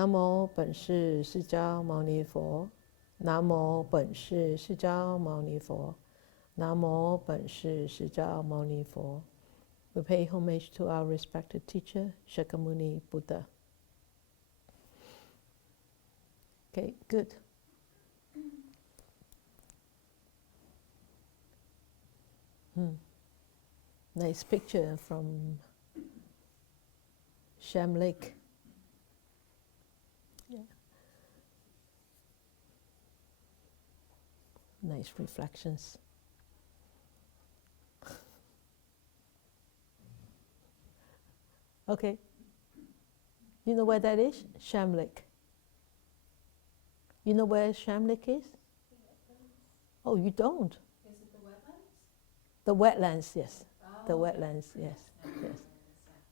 南无本师释迦牟尼佛，南无本师释迦牟尼佛，南无本师释迦牟尼佛。We pay homage to our respected teacher, Shakyamuni Buddha. Okay, good. Nice picture from Sham Lake. Yeah. Nice reflections. Okay. You know where that is? Sham Lake. You know where Sham Lake is? Oh, you don't? Is it the wetlands? The wetlands, yes. Oh, The okay. wetlands, yes. Yes.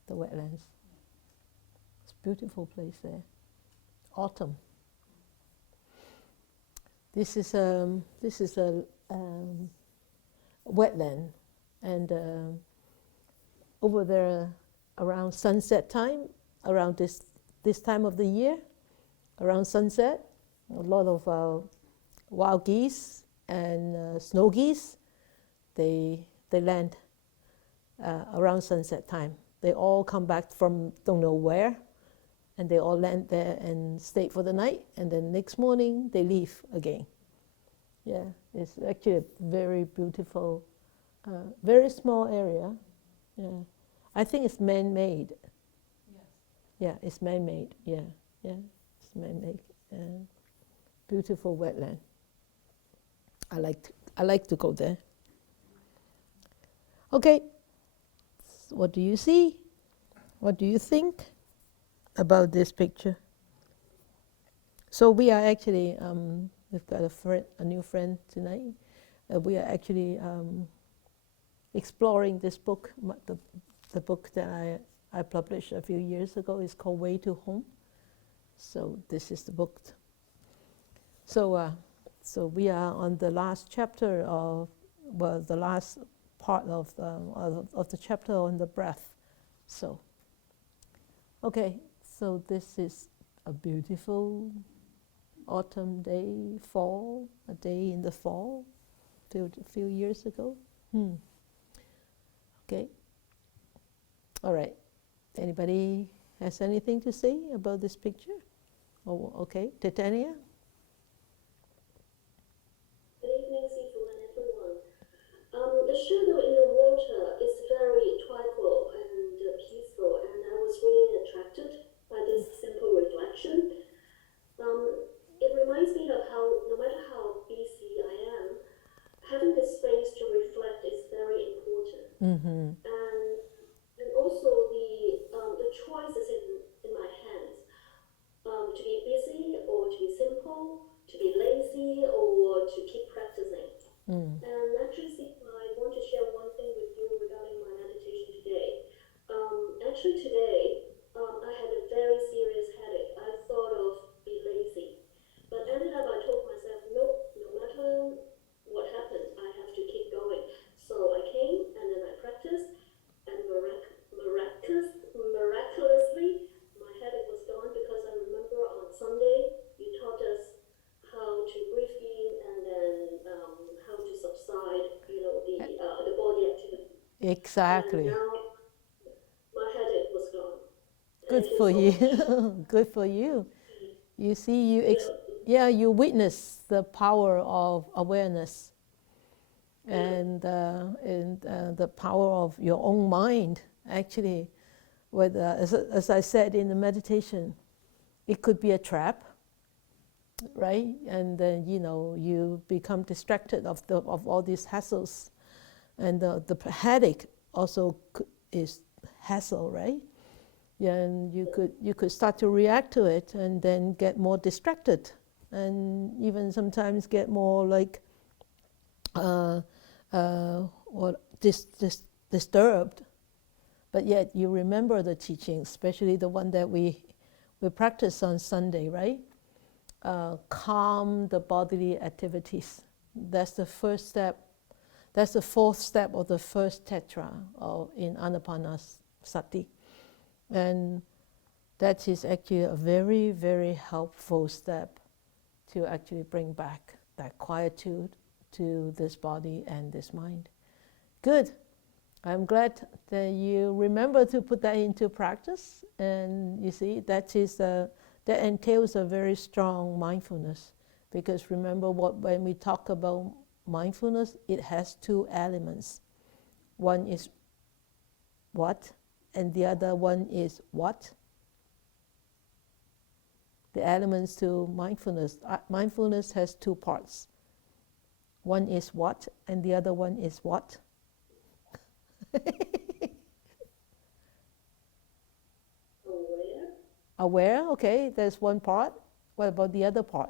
The wetlands. It's a beautiful place there. Autumn. This is a wetland, and over there around sunset time, around this time of the year, around sunset, a lot of wild geese and snow geese, they land around sunset time. They all come back from don't know where, and they all land there and stay for the night, and then next morning they leave again. Yeah, it's actually a very beautiful, very small area. Yeah, I think it's man-made. Yes. Yeah, it's man-made. Yeah, it's man-made. Beautiful wetland. I like to go there. Okay, so what do you see? What do you think about this picture? So we are actually, we've got a new friend tonight. We are actually exploring this book. The book that I published a few years ago is called Way to Home. So this is the book. So we are on the last chapter of, well, the last part of the chapter on the breath. So, okay, so this is a beautiful autumn day, fall, a day in the fall, a few years ago. Okay. All right. Anybody has anything to say about this picture? Oh, okay. Titania? Good evening, Sifu and everyone. The shadow in the water is very tranquil and peaceful, and I was really attracted by this simple reflection. It reminds me of how, no matter how busy I am, having the space to reflect is very important. Mm-hmm. And also the choices in my hands, to be busy or to be simple, to be lazy or to keep practicing. And actually, I want to share one thing with you regarding my meditation today. Actually today, I had a very serious headache. I thought of be lazy, but ended up I told myself, no matter what happened, I have to keep going. So I came and then I practiced, and miraculously, my headache was gone, because I remember on Sunday you taught us how to breathe in and then how to subside, the body activity. Exactly. And now my headache was gone. Good Thank you for so you. much. Good for you. You see, you witness the power of awareness and the power of your own mind. Actually, as I said in the meditation, it could be a trap, right? And then you become distracted of all these hassles, and the headache also is hassle, right? Yeah, and you could start to react to it, and then get more distracted, and even sometimes get more like disturbed. But yet you remember the teaching, especially the one that we practice on Sunday, right? Calm the bodily activities. That's the first step. That's the fourth step of the first tetra in Anapanasati. And that is actually a very, very helpful step to actually bring back that quietude to this body and this mind. Good. I'm glad that you remember to put that into practice. And you see, that entails a very strong mindfulness. Because remember, when we talk about mindfulness, it has two elements. One is what, and the other one is what. The elements to mindfulness. Mindfulness has two parts. One is what, and the other one is what. Aware. Aware, okay, there's one part. What about the other part?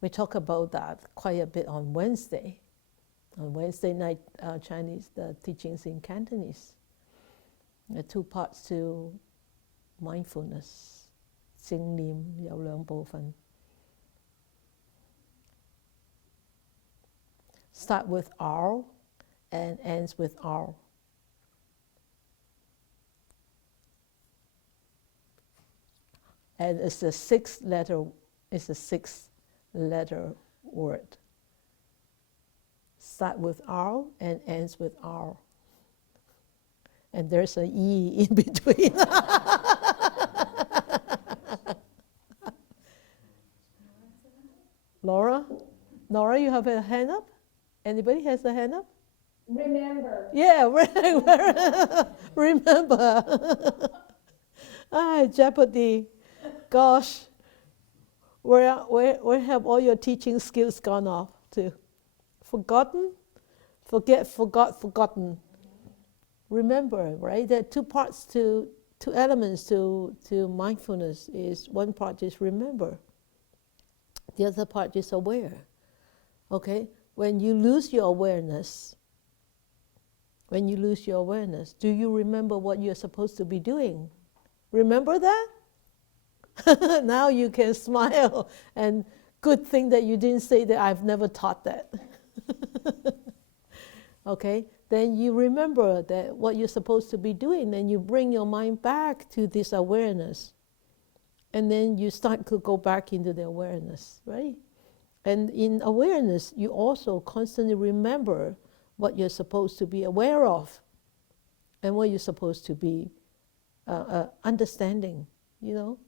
We talk about that quite a bit on Wednesday. On Wednesday night, Chinese the teachings in Cantonese. There are two parts to mindfulness. 正念有兩部分. Start with R and ends with R. And it's a six-letter word. Start with R and ends with R. And there's an E in between. Laura, you have a hand up? Anybody has a hand up? Remember. Yeah, remember. Jeopardy. Gosh, where have all your teaching skills gone off to? Forgotten? Forgotten. Remember, right? There are two parts two elements to mindfulness. Is one part is remember. The other part is aware. Okay? When you lose your awareness, do you remember what you're supposed to be doing? Remember that? Now you can smile, and good thing that you didn't say that I've never taught that. Okay? Then you remember that what you're supposed to be doing, then you bring your mind back to this awareness. And then you start to go back into the awareness, right? And in awareness, you also constantly remember what you're supposed to be aware of and what you're supposed to be understanding, you know?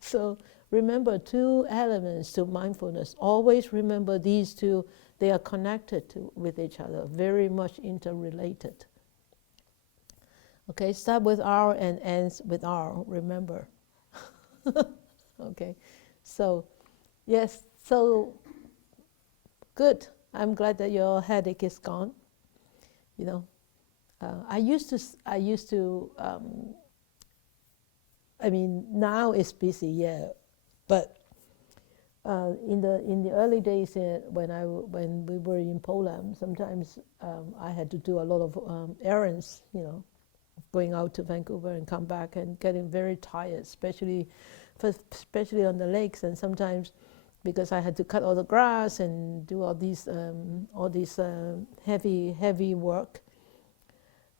So remember, two elements to mindfulness. Always remember these two. They are connected with each other, very much interrelated. Okay, start with R and ends with R, remember. Okay, so yes, so good. I'm glad that your headache is gone. You know, I used to. I mean, now it's busy, yeah, but in the early days when we were in Poland, sometimes I had to do a lot of errands. You know, going out to Vancouver and come back and getting very tired, especially on the lakes, and sometimes because I had to cut all the grass and do all these heavy work,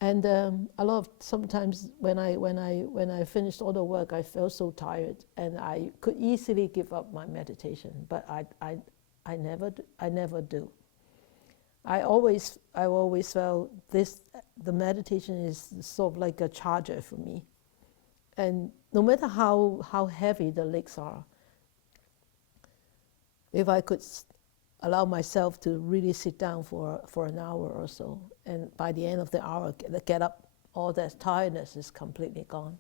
and a lot of sometimes when I finished all the work, I felt so tired, and I could easily give up my meditation, but I never do. I always felt the meditation is sort of like a charger for me. And no matter how heavy the legs are, if I could allow myself to really sit down for an hour or so, and by the end of the hour get up, all that tiredness is completely gone.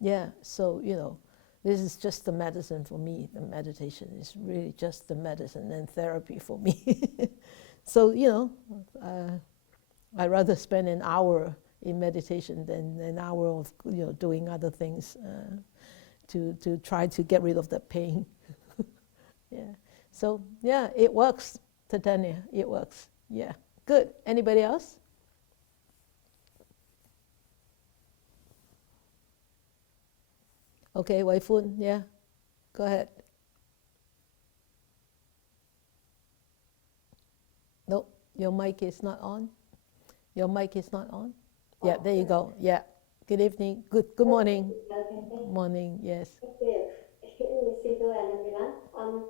Yeah, so you know, this is just the medicine for me. The meditation is really just the medicine and therapy for me. So, you know, I'd rather spend an hour in meditation than an hour of, you know, doing other things to try to get rid of the pain. Yeah. So, yeah, it works, Titania. It works. Yeah. Good. Anybody else? Okay, Wei Fun, yeah. Go ahead. Your mic is not on. Your mic is not on. Oh, Yeah, there you go. Yeah. Good evening. Good morning. Okay. Morning. Yes. Thank you. Sibu and everyone.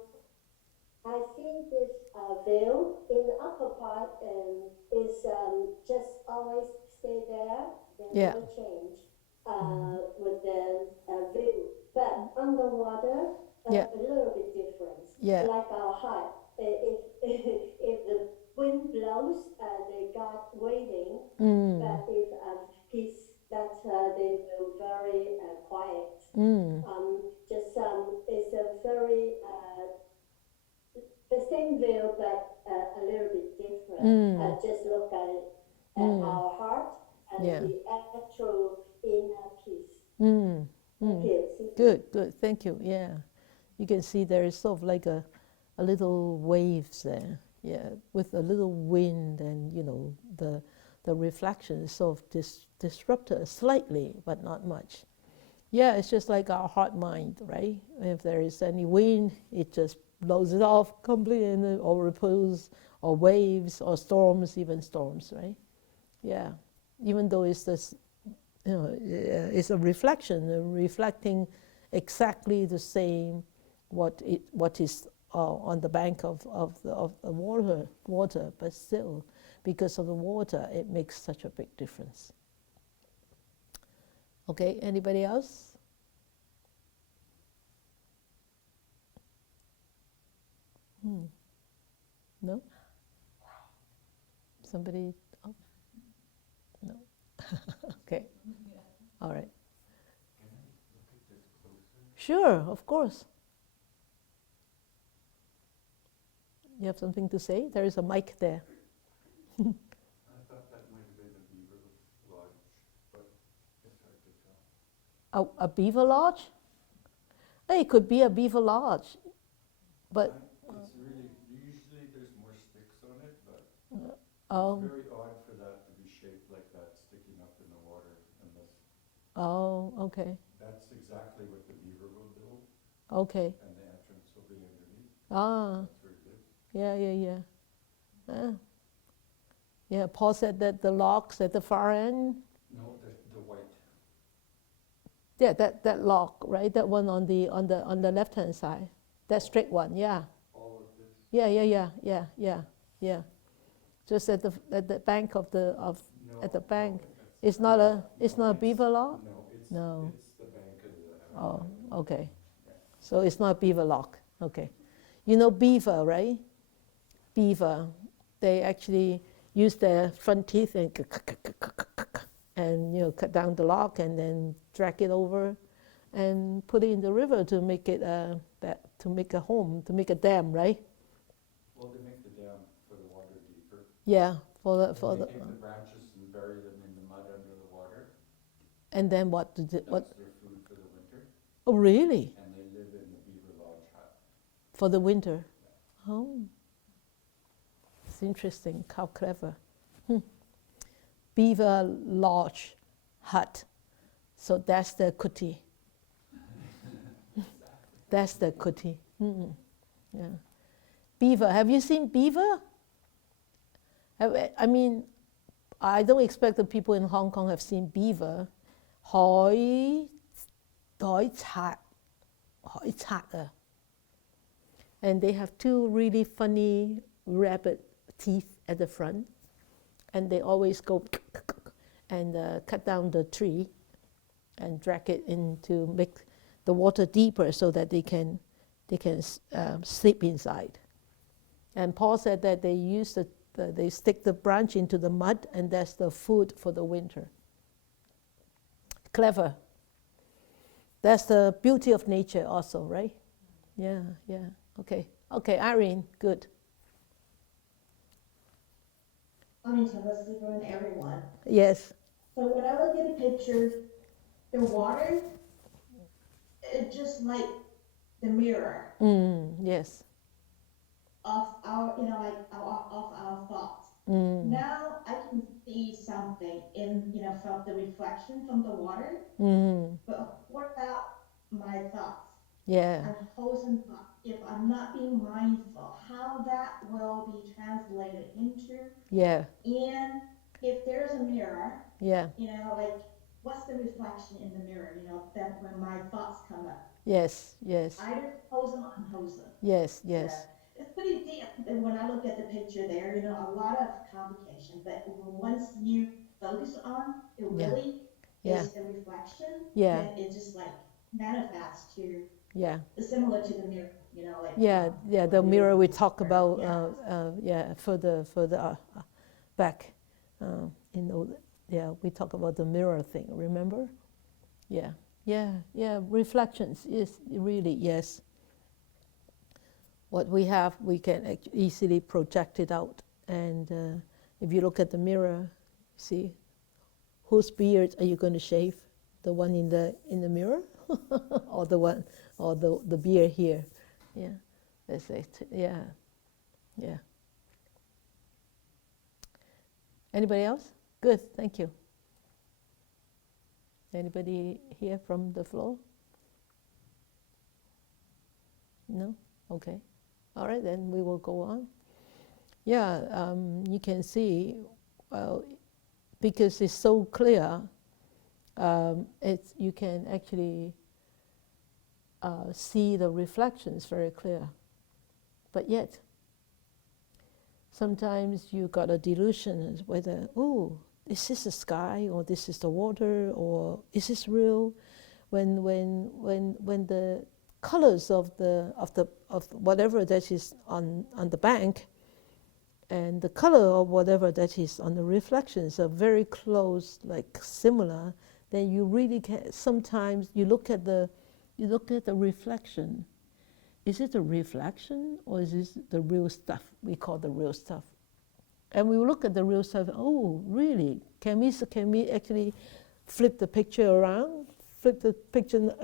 I see this veil in the upper part is just always stay there. There's Yeah. no change with the veil. But underwater, Yeah. a little bit different. Yeah. Like our heart. If the wind blows, they got waiting. But if peace, that they will very quiet. Just it's a very the same veil, but a little bit different. Just look at our heart and Yeah. the actual inner peace. Mm. Thank you. Good. Thank you. Yeah. You can see there is sort of like a little waves there. Yeah, with a little wind, and the reflection is sort of disrupted slightly, but not much. Yeah, it's just like our heart mind, right? If there is any wind, it just blows it off completely, or repose, or waves, or storms, even storms, right? Yeah, even though it's this, it's a reflection, reflecting exactly the same what is on the bank of the water, but still, because of the water, it makes such a big difference. Okay, anybody else? No? Somebody? Oh, no. Okay, all right. Can I look at this closer? Sure, of course. You have something to say? There is a mic there. I thought that might have been a beaver lodge, but it's hard to tell. A beaver lodge? It could be a beaver lodge, but It's really, usually there's more sticks on it, but oh, it's very odd for that to be shaped like that, sticking up in the water, unless okay, that's exactly what the beaver will build, okay. and the entrance will be underneath. Ah, That's where it lives. yeah. Yeah, Paul said that the locks at the far end. No, the white. Yeah, that lock, right? That one on the left hand side, that straight one. Yeah. All of this. Yeah. Just at the bank of No, at the bank. that's It's not a beaver lock. No, it's the bank of the. Oh, okay. Yeah. So it's not beaver lock. Okay. You know beaver, right? Beaver, they actually use their front teeth and cut down the lock and then drag it over and put it in the river to make it to make a home, to make a dam, right? Well, they make the dam for the water deeper. Yeah, They take the branches and bury them in the mud under the water. And then what? That's their food for the winter. Oh, really? And they live in the beaver lodge hut. For the winter? Oh, it's interesting. How clever. Beaver lodge hut. So that's the kuti. That's the kuti. Yeah. Beaver. Have you seen beaver? I mean, I don't expect the people in Hong Kong have seen beaver. 海賊 And they have two really funny rabbit teeth at the front, and they always go and cut down the tree and drag it in to make the water deeper so that they can sleep inside. And Paul said that they stick the branch into the mud, and that's the food for the winter. Clever. That's the beauty of nature also, right? Yeah. Okay, Irene, good. And everyone. Yes. So when I look at the picture, the water, it's just like the mirror Yes. of our, of our thoughts. Now I can see something from the reflection from the water. But what about my thoughts? Yeah. And wholesome thoughts. If I'm not being mindful, how that will be translated into Yeah. And if there's a mirror, Yeah. like what's the reflection in the mirror? That when my thoughts come up, Yes. Yes. either wholesome or unwholesome. Yes. Yeah, Yes. it's pretty deep. And when I look at the picture there, a lot of complication. But once you focus on it, Yeah. really Yeah. is the reflection, Yeah. then it just like manifests to Yeah. similar to the mirror. Like Yeah. Yeah. what The you mirror we just talk described. about. Yeah. Further back. We talk about the mirror thing. Remember? Yeah. Yeah. Yeah. Reflections is really yes. What we have, we can easily project it out. And if you look at the mirror, see, whose beard are you going to shave? The one in the mirror, or the one, or the beard here? Yeah, that's it. Yeah, yeah. Anybody else? Good, thank you. Anybody here from the floor? No? Okay. All right, then we will go on. Yeah, you can see, well, because it's so clear, you can actually see the reflections very clear. But yet, sometimes you got a delusion as whether, oh, is this the sky, or this is the water, or is this real? When the colors of whatever that is on the bank, and the color of whatever that is on the reflections are very close, like similar, then you really can. Sometimes you look at the reflection. Is it a reflection, or is this the real stuff? We call the real stuff. And we look at the real stuff. Oh, really? Can we actually flip the picture around? Flip the picture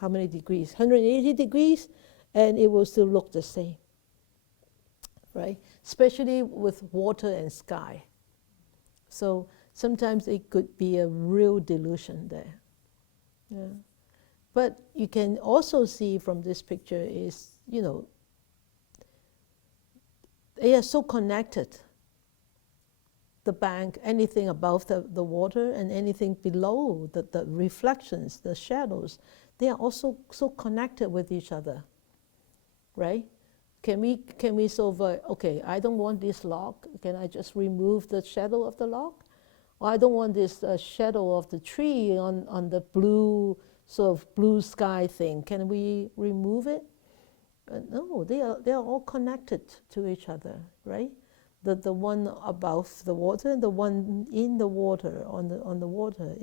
how many degrees? 180 degrees, and it will still look the same, right? Especially with water and sky. So sometimes it could be a real delusion there. Yeah. But you can also see from this picture is, they are so connected. The bank, anything above the water and anything below, the reflections, the shadows, they are also so connected with each other, right? Can we solve, okay, I don't want this log, can I just remove the shadow of the log? Or I don't want this shadow of the tree on the blue, sort of blue sky thing, can we remove it? No, they are all connected to each other, right? The one above the water and the one in the water, on the water,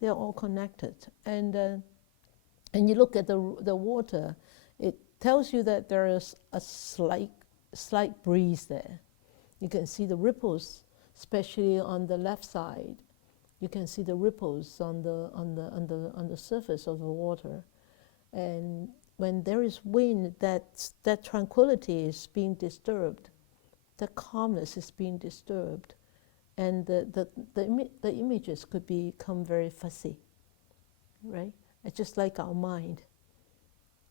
they're all connected. And you look at the water, it tells you that there is a slight breeze there. You can see the ripples, especially on the left side. You can see the ripples on the surface of the water. And when there is wind, that tranquility is being disturbed. The calmness is being disturbed, and the images could become very fuzzy, right? It's just like our mind.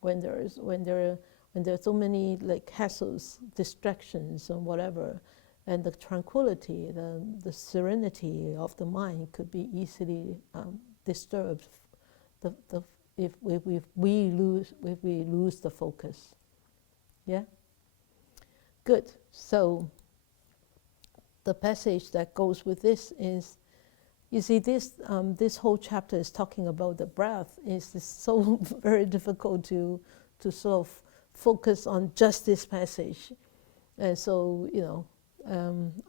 When there are so many like hassles, distractions, and whatever, and the tranquility, the serenity of the mind could be easily disturbed. If we lose the focus, yeah. Good. So the passage that goes with this is, you see, this whole chapter is talking about the breath. It's so very difficult to sort of focus on just this passage, and so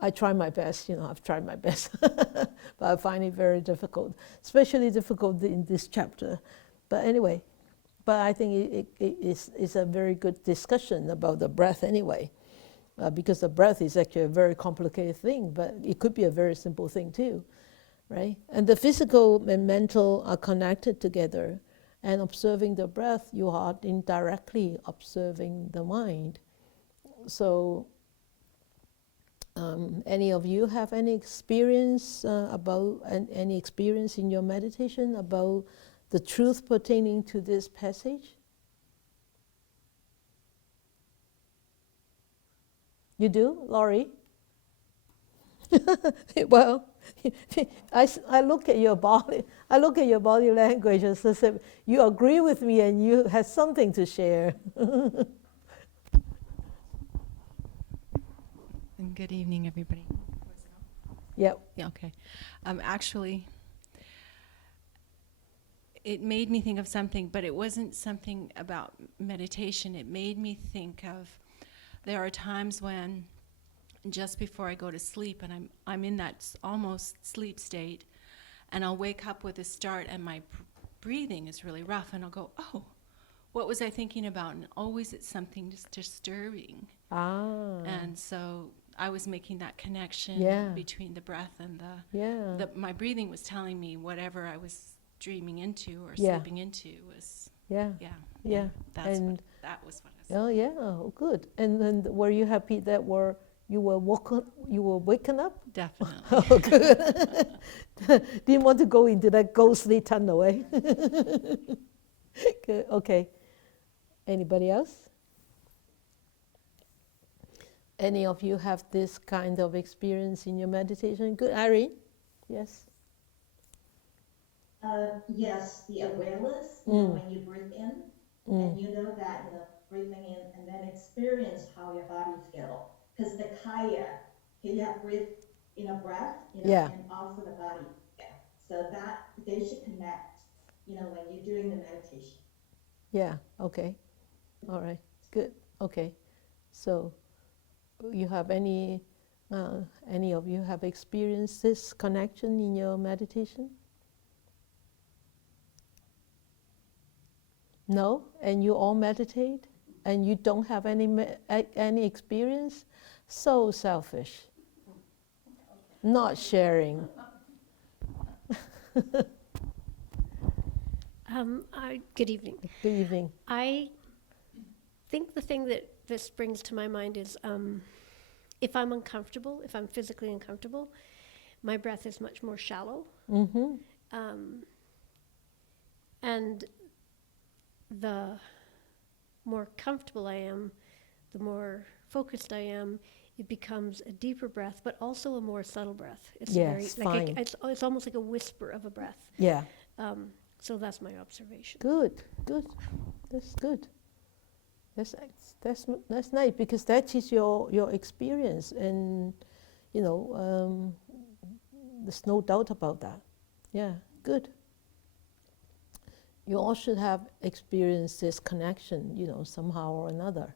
I try my best. I've tried my best, but I find it very difficult, especially difficult in this chapter. But anyway, I think it is a very good discussion about the breath anyway. Because the breath is actually a very complicated thing, but it could be a very simple thing too, right? And the physical and mental are connected together, and observing the breath, you are indirectly observing the mind. So, any of you have any experience any experience in your meditation about the truth pertaining to this passage? You do, Laurie? Well, I look at your body. I look at your body language as if you agree with me and you have something to share. And good evening, everybody. Yep. Yeah, okay. Actually, it made me think of something, but it wasn't something about meditation. It made me think of, there are times when just before I go to sleep, and I'm in that almost sleep state, and I'll wake up with a start, and my breathing is really rough, and I'll go, oh, what was I thinking about? And always it's something just disturbing. Ah. And so I was making that connection between the breath and my breathing was telling me whatever I was dreaming into or sleeping into was that was what I was oh yeah, oh, good. And then were you happy that you were waken up? Definitely. Oh, good. Didn't want to go into that ghostly tunnel, eh? Good. Okay. Anybody else? Any of you have this kind of experience in your meditation? Good, Irene? Yes. Yes, the awareness, when you breathe in, and you know that, breathing in, and then experience how your body feels. Because the kaya, you have breathe, breath, and also the body. Yeah. So that they should connect, when you're doing the meditation. Yeah, okay. All right, good. Okay. So you have any of you have experienced this connection in your meditation? No? And you all meditate and you don't have any experience? So selfish. Not sharing. Good evening. Good evening. I think the thing that this brings to my mind is if I'm uncomfortable, if I'm physically uncomfortable, my breath is much more shallow. Mm-hmm. And the more comfortable I am, the more focused I am, it becomes a deeper breath, but also a more subtle breath. It's fine. It's almost like a whisper of a breath. Yeah. So that's my observation. Good. That's good. That's nice because that is your experience, and there's no doubt about that. Yeah, good. You all should have experienced this connection, somehow or another.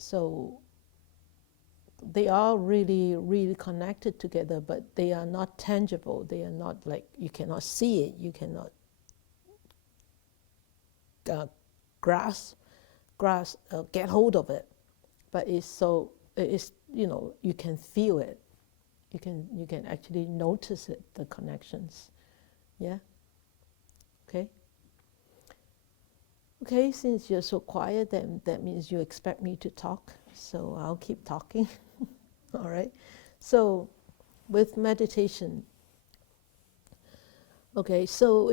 So they are really, really connected together, but they are not tangible. They are not like, you cannot see it, you cannot get hold of it. But you can feel it. You can actually notice it, the connections. Yeah? Okay? Okay, since you're so quiet, then that means you expect me to talk, so I'll keep talking. All right? So, with meditation, okay, so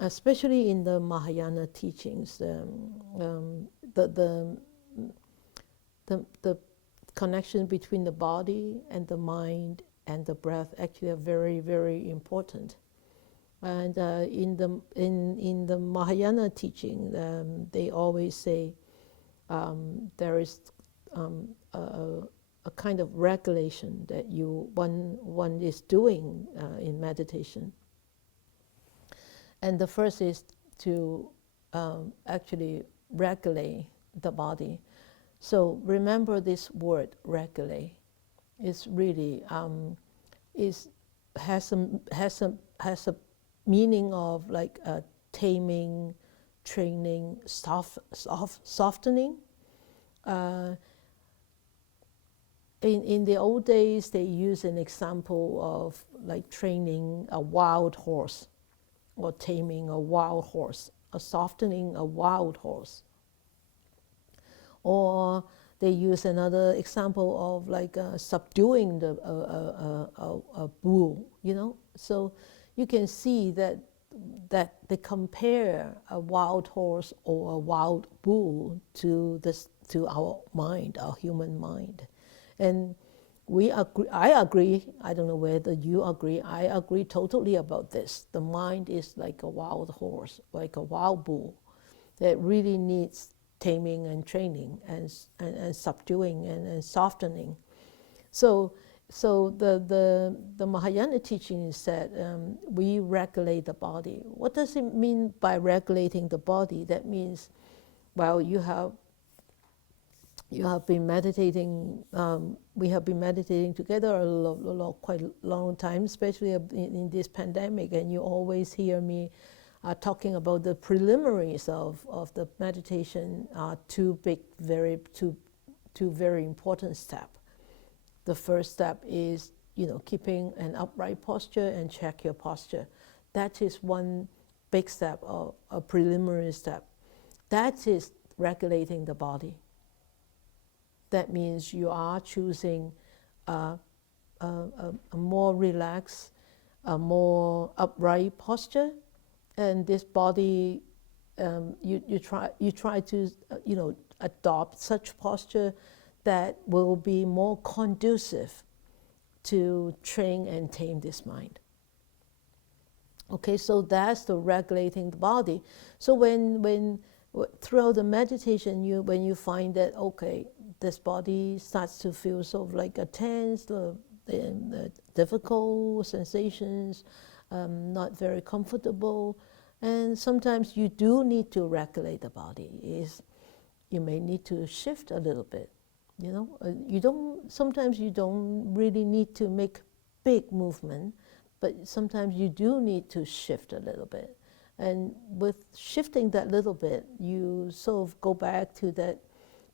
especially in the Mahayana teachings, the connection between the body and the mind and the breath actually are very, very important. And in the Mahayana teaching, they always say there is a kind of regulation that one is doing in meditation. And the first is to actually regulate the body. So remember this word, regulate. It's really has a meaning of like taming, training, softening. In the old days, they use an example of like training a wild horse, or taming a wild horse, or softening a wild horse. Or they use another example of like subduing a bull, So you can see that they compare a wild horse or a wild bull to our mind, our human mind. And we agree, I agree, I don't know whether you agree, I agree totally about this. The mind is like a wild horse, like a wild bull that really needs taming and training and subduing and softening. So the Mahayana teaching is that we regulate the body. What does it mean by regulating the body? That means, well, you have been meditating. We have been meditating together quite a long time, especially in this pandemic. And you always hear me talking about the preliminaries of the meditation. Two very important steps. The first step is, keeping an upright posture and check your posture. That is one big step, or a preliminary step. That is regulating the body. That means you are choosing a more relaxed, a more upright posture, and this body, you try to adopt such posture that will be more conducive to train and tame this mind. Okay, so that's the regulating the body. So when throughout the meditation, when you find that, okay, this body starts to feel sort of like a tense, the difficult sensations, not very comfortable, and sometimes you do need to regulate the body. You may need to shift a little bit. Sometimes you don't really need to make big movement, but sometimes you do need to shift a little bit. And with shifting that little bit, you sort of go back to that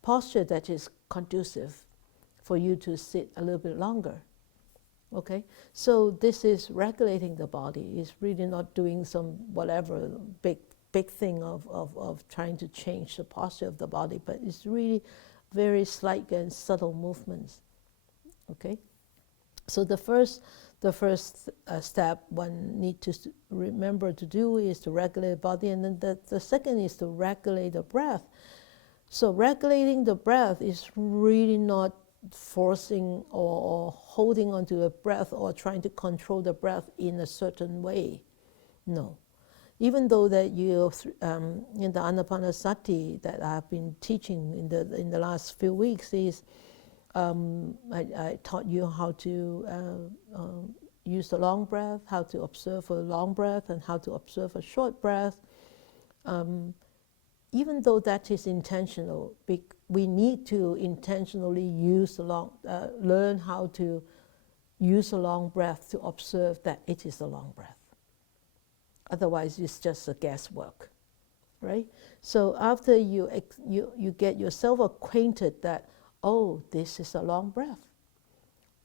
posture that is conducive for you to sit a little bit longer. Okay? So this is regulating the body. It's really not doing some whatever big thing of trying to change the posture of the body, but it's really very slight and subtle movements. Okay? So the first step one needs to remember to do is to regulate the body, and then the second is to regulate the breath. So regulating the breath is really not forcing or holding onto the breath or trying to control the breath in a certain way. No. Even though that you, in the Anapanasati that I've been teaching in the last few weeks is, I taught you how to use the long breath, how to observe a long breath, and how to observe a short breath. Even though that is intentional, we need to intentionally learn how to use a long breath to observe that it is a long breath. Otherwise, it's just a guesswork, right? So after you get yourself acquainted that, oh, this is a long breath,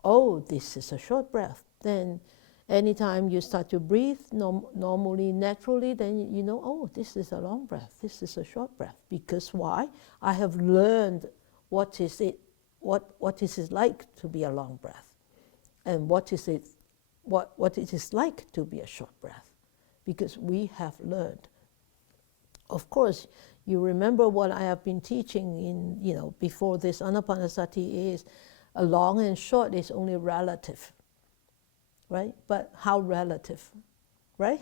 oh, this is a short breath, then anytime you start to breathe normally, naturally, then you know, oh, this is a long breath, this is a short breath. Because why? I have learned what is it like to be a long breath, and what it is like to be a short breath. Because we have learned. Of course, you remember what I have been teaching before this Anapanasati is a long and short is only relative, right? But how relative, right?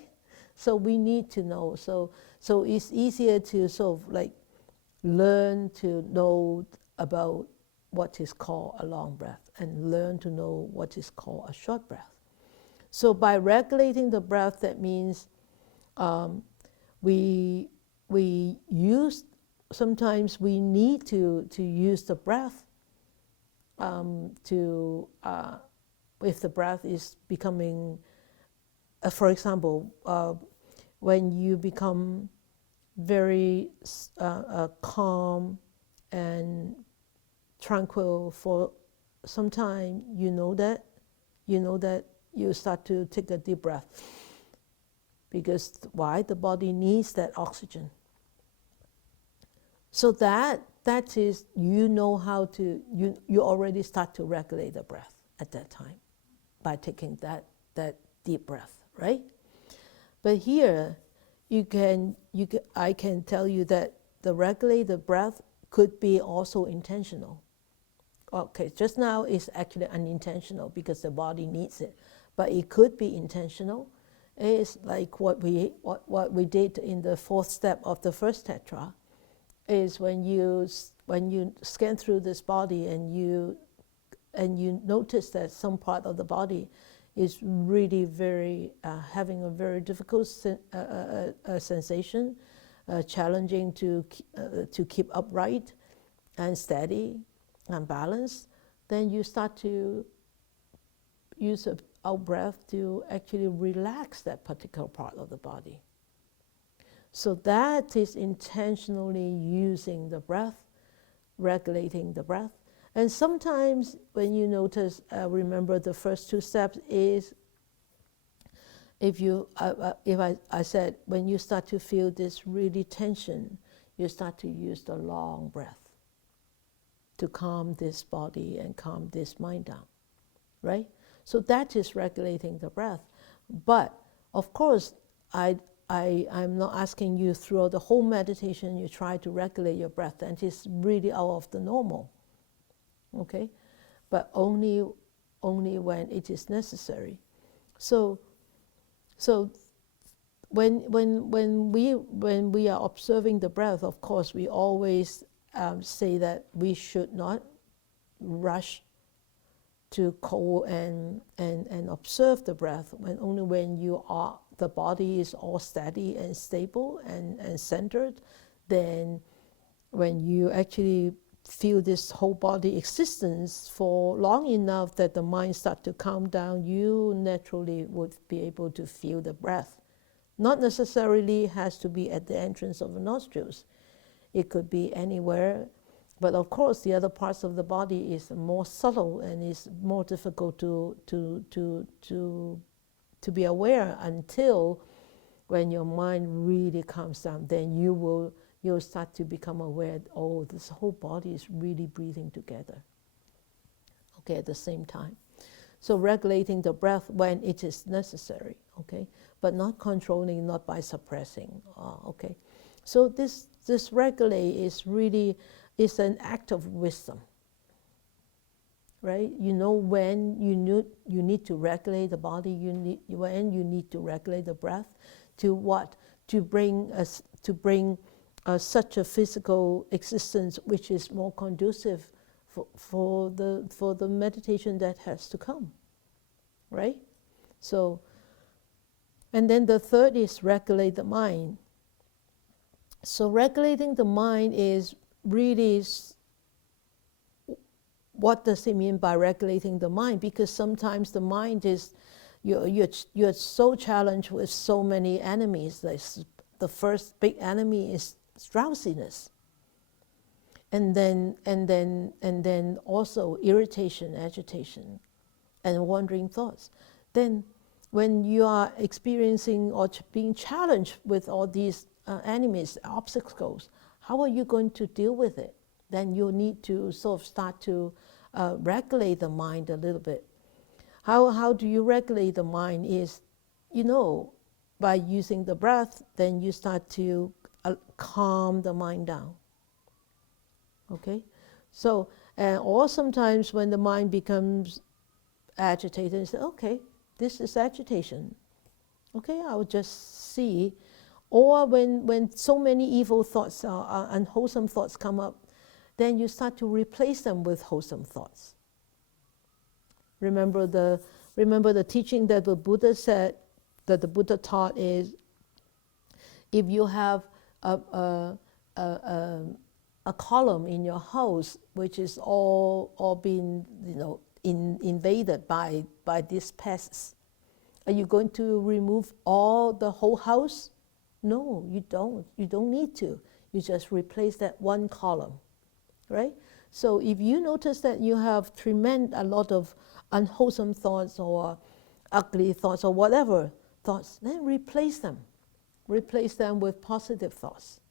So we need to know. So it's easier to sort of like learn to know about what is called a long breath and learn to know what is called a short breath. So by regulating the breath, that means sometimes we need to use the breath if the breath is becoming, for example, when you become very calm and tranquil for some time, you know that you start to take a deep breath. Because why? The body needs that oxygen. So that is, how to, you already start to regulate the breath at that time by taking that deep breath, right? But here, I can tell you that the regulated breath could be also intentional. okay, just now is actually unintentional because the body needs it, but it could be intentional. It's like what we did in the fourth step of the first tetra, is when you scan through this body and you notice that some part of the body is really very having a very difficult sensation, challenging to keep upright and steady and balanced, then you start to use our breath to actually relax that particular part of the body. So that is intentionally using the breath, regulating the breath. And sometimes when you notice, remember the first two steps is, if I said, when you start to feel this really tension, you start to use the long breath to calm this body and calm this mind down, right? So that is regulating the breath. But of course, I'm not asking you throughout the whole meditation you try to regulate your breath, and it's really out of the normal, okay? But only when it is necessary. So when we are observing the breath, of course, we always say that we should not rush to go and observe the breath. Only when the body is all steady and stable and centered, then when you actually feel this whole body existence for long enough that the mind starts to calm down, you naturally would be able to feel the breath. Not necessarily has to be at the entrance of the nostrils. It could be anywhere. But of course, the other parts of the body is more subtle and is more difficult to be aware until when your mind really calms down. Then you'll start to become aware, oh, this whole body is really breathing together, okay, at the same time. So regulating the breath when it is necessary, okay, but not controlling, not by suppressing, okay. So this regulate is really an act of wisdom, right? You know when you need to regulate the body, when you need to regulate the breath, to what? To bring such a physical existence which is more conducive for the meditation that has to come, right? So, and then the third is regulate the mind. So regulating the mind is really, what does it mean by regulating the mind? Because sometimes the mind is, you're so challenged with so many enemies. Like the first big enemy is drowsiness, and then also irritation, agitation, and wandering thoughts. Then when you are experiencing or being challenged with all these enemies, obstacles, how are you going to deal with it? Then you need to sort of start to regulate the mind a little bit. How do you regulate the mind is, by using the breath, then you start to calm the mind down. Okay? So, or sometimes when the mind becomes agitated, you say, okay, this is agitation. Okay, I'll just see. Or when so many evil thoughts, unwholesome thoughts come up, then you start to replace them with wholesome thoughts. Remember the teaching that the Buddha said, that the Buddha taught is, if you have a column in your house which is all being invaded by these pests, are you going to remove the whole house? No, you don't. You don't need to. You just replace that one column, right? So if you notice that you have a lot of unwholesome thoughts or ugly thoughts or whatever thoughts, then replace them. Replace them with positive thoughts,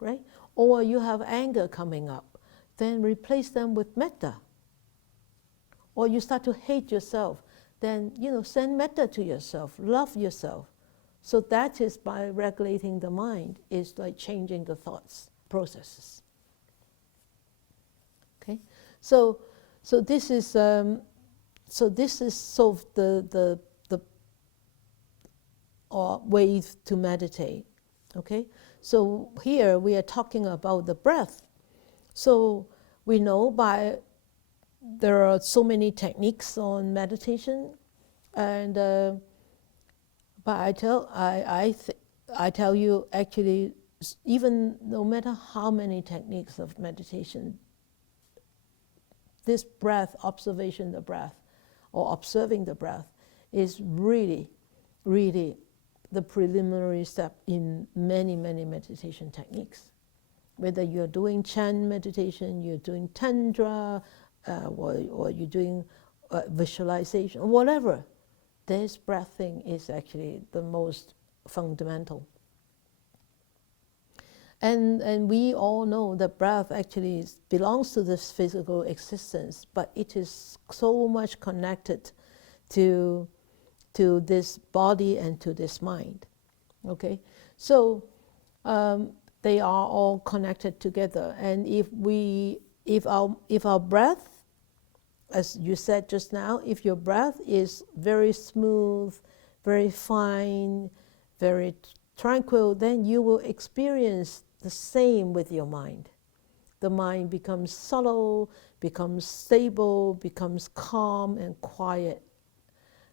right? Or you have anger coming up, then replace them with metta. Or you start to hate yourself, then send metta to yourself, love yourself. So that is by regulating the mind, is like changing the thoughts processes. Okay, So this is the way to meditate. Okay, so here we are talking about the breath. So we know there are so many techniques on meditation, and but I tell you actually, even no matter how many techniques of meditation, this breath, observation the breath, or observing the breath, is really, really the preliminary step in many, many meditation techniques. Whether you're doing Chan meditation, you're doing Tantra, or you're doing visualization, or whatever, this breath thing is actually the most fundamental. And we all know that breath actually belongs to this physical existence, but it is so much connected to this body and to this mind. Okay, so they are all connected together. And if our breath, as you said just now, if your breath is very smooth, very fine, very tranquil, then you will experience the same with your mind. The mind becomes subtle, becomes stable, becomes calm and quiet.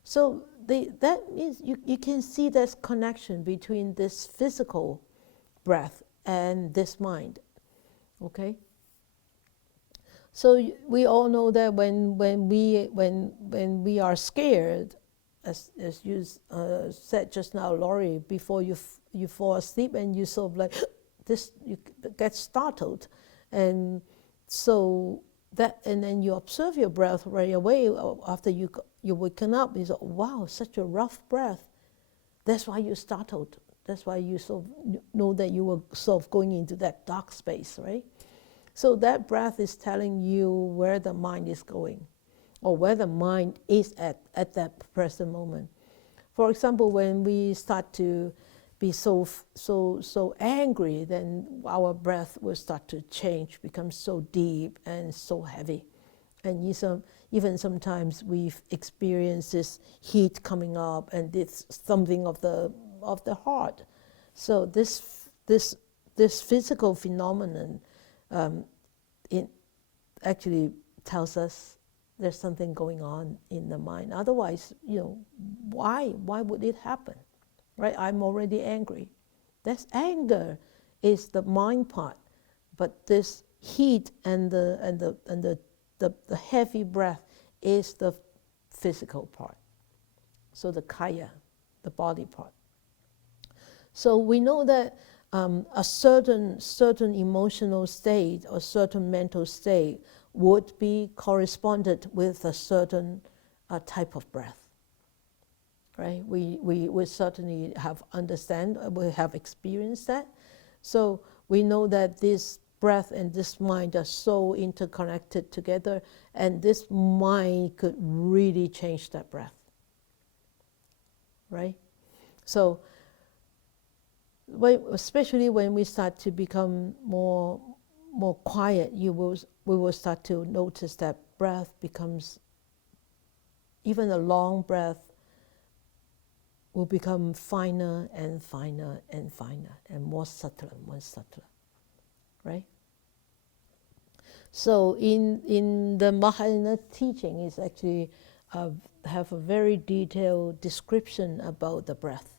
So that means you can see this connection between this physical breath and this mind. Okay? So we all know that when we are scared, as you said just now, Laurie, before you fall asleep and you sort of like this, you get startled, and so that, and then you observe your breath right away after you waken up. You say, wow, such a rough breath. That's why you're startled. That's why you sort of know that you were sort of going into that dark space, right? So that breath is telling you where the mind is going, or where the mind is at that present moment. For example, when we start to be so angry, then our breath will start to change, become so deep and so heavy. And even sometimes we've experienced this heat coming up, and it's something of the heart. So this physical phenomenon, it actually tells us there's something going on in the mind. Otherwise, why would it happen, right? I'm already angry. That's anger is the mind part, but this heat and the heavy breath is the physical part. So the kaya, the body part. So we know that a certain emotional state or certain mental state would be corresponded with a certain type of breath, right? We certainly have we have experienced that. So we know that this breath and this mind are so interconnected together, and this mind could really change that breath, right? So especially when we start to become more quiet, we will start to notice that breath becomes, even a long breath will become finer and finer and finer and more subtler and more subtler, right? So in the Mahayana teaching is actually have a very detailed description about the breath.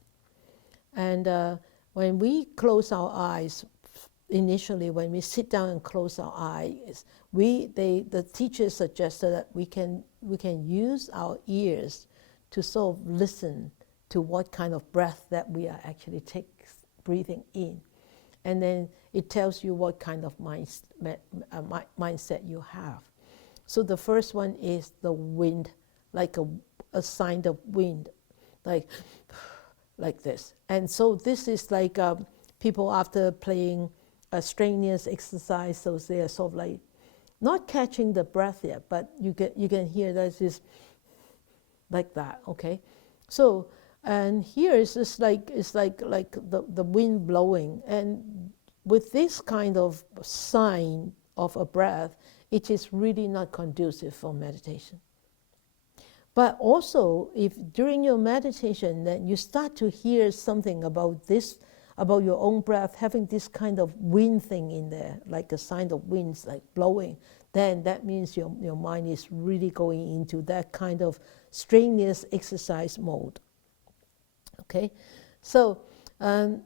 And when we close our eyes, initially when we sit down and close our eyes, the teachers suggested that we can use our ears to sort of listen to what kind of breath that we are actually breathing in. And then it tells you what kind of mindset you have. So the first one is the wind, like a sign of wind, like this. And so this is like people after playing a strenuous exercise, so they are sort of like not catching the breath yet, but you can hear that it's like that, okay? So, and here it's just like the wind blowing, and with this kind of sign of a breath, it is really not conducive for meditation. But also, if during your meditation that you start to hear something about this, about your own breath, having this kind of wind thing in there, like a sign of winds, like blowing, then that means your mind is really going into that kind of strenuous exercise mode. Okay, so and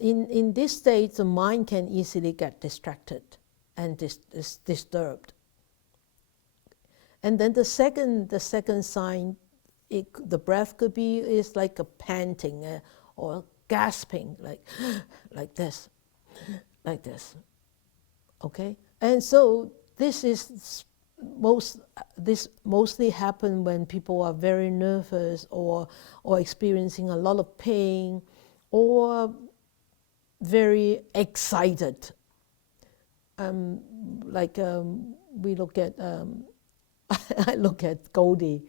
in this state, the mind can easily get distracted and disturbed. And then the second sign, the breath could be is like a panting or gasping, like this. Okay, and so this mostly happen when people are very nervous or experiencing a lot of pain or very excited. We look at. I look at Goldie,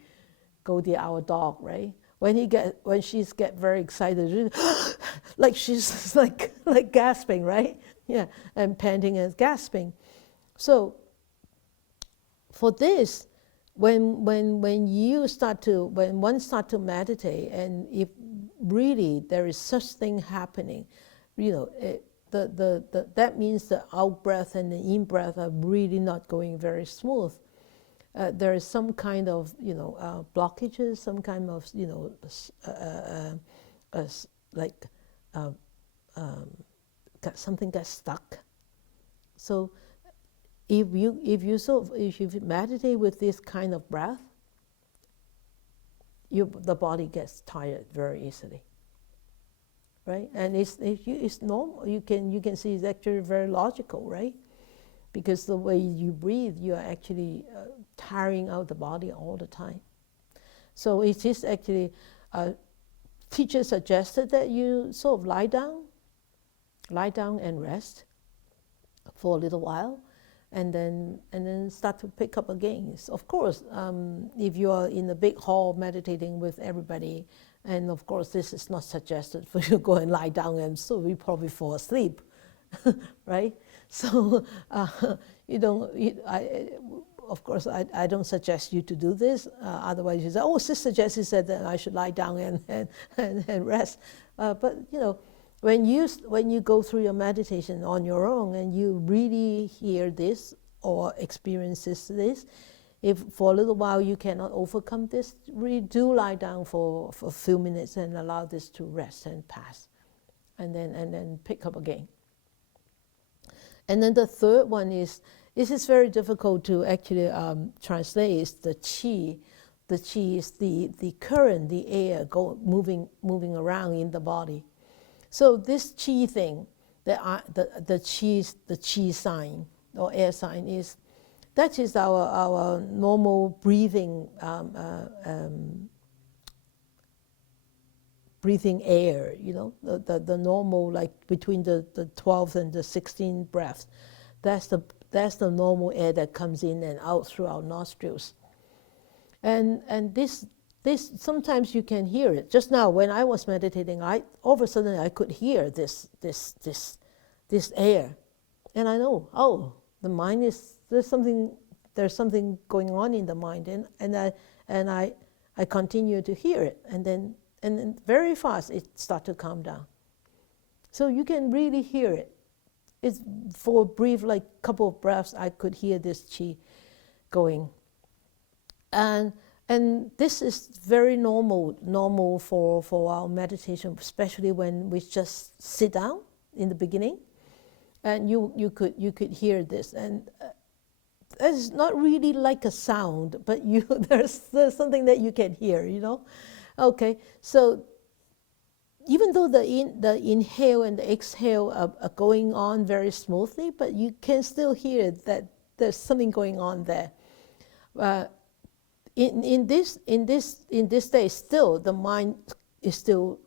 our dog, right? When she's get very excited, like she's like gasping, right? Yeah, and panting and gasping. So for this, when one start to meditate, and if really there is such thing happening, that means the out breath and the in breath are really not going very smooth. There is some kind of blockages, some kind of something gets stuck. So if you meditate with this kind of breath, the body gets tired very easily, right? And it's normal. You can see it's actually very logical, right? Because the way you breathe, you are actually tiring out the body all the time. So it is actually, teacher suggested that you sort of lie down and rest for a little while, and then start to pick up again. So of course, if you are in a big hall meditating with everybody, and of course this is not suggested for you to go and lie down, and so we probably fall asleep, right? So of course, I don't suggest you to do this. Otherwise, you say, "Oh, Sister Jessie said that I should lie down and rest." But when you go through your meditation on your own and you really hear this or experiences this, if for a little while you cannot overcome this, really do lie down for a few minutes and allow this to rest and pass, and then pick up again. And then the third one is, this is very difficult to actually translate, is the qi. The qi is the current, the air moving around in the body. So this qi thing, the qi sign or air sign that is our normal breathing breathing air, the normal, like between the 12th and the 16th breaths. That's the normal air that comes in and out through our nostrils. And this sometimes you can hear it. Just now when I was meditating, all of a sudden I could hear this air. And I know, the mind there's something going on in the mind, and I continue to hear it, and then very fast it starts to calm down. So you can really hear it. It's for a brief, like couple of breaths, I could hear this qi going. And this is very normal for our meditation, especially when we just sit down in the beginning, and you could hear this, and it's not really like a sound, but there's something that you can hear, Okay, so even though the inhale and the exhale are going on very smoothly, but you can still hear that there's something going on there. In this state, still the mind is still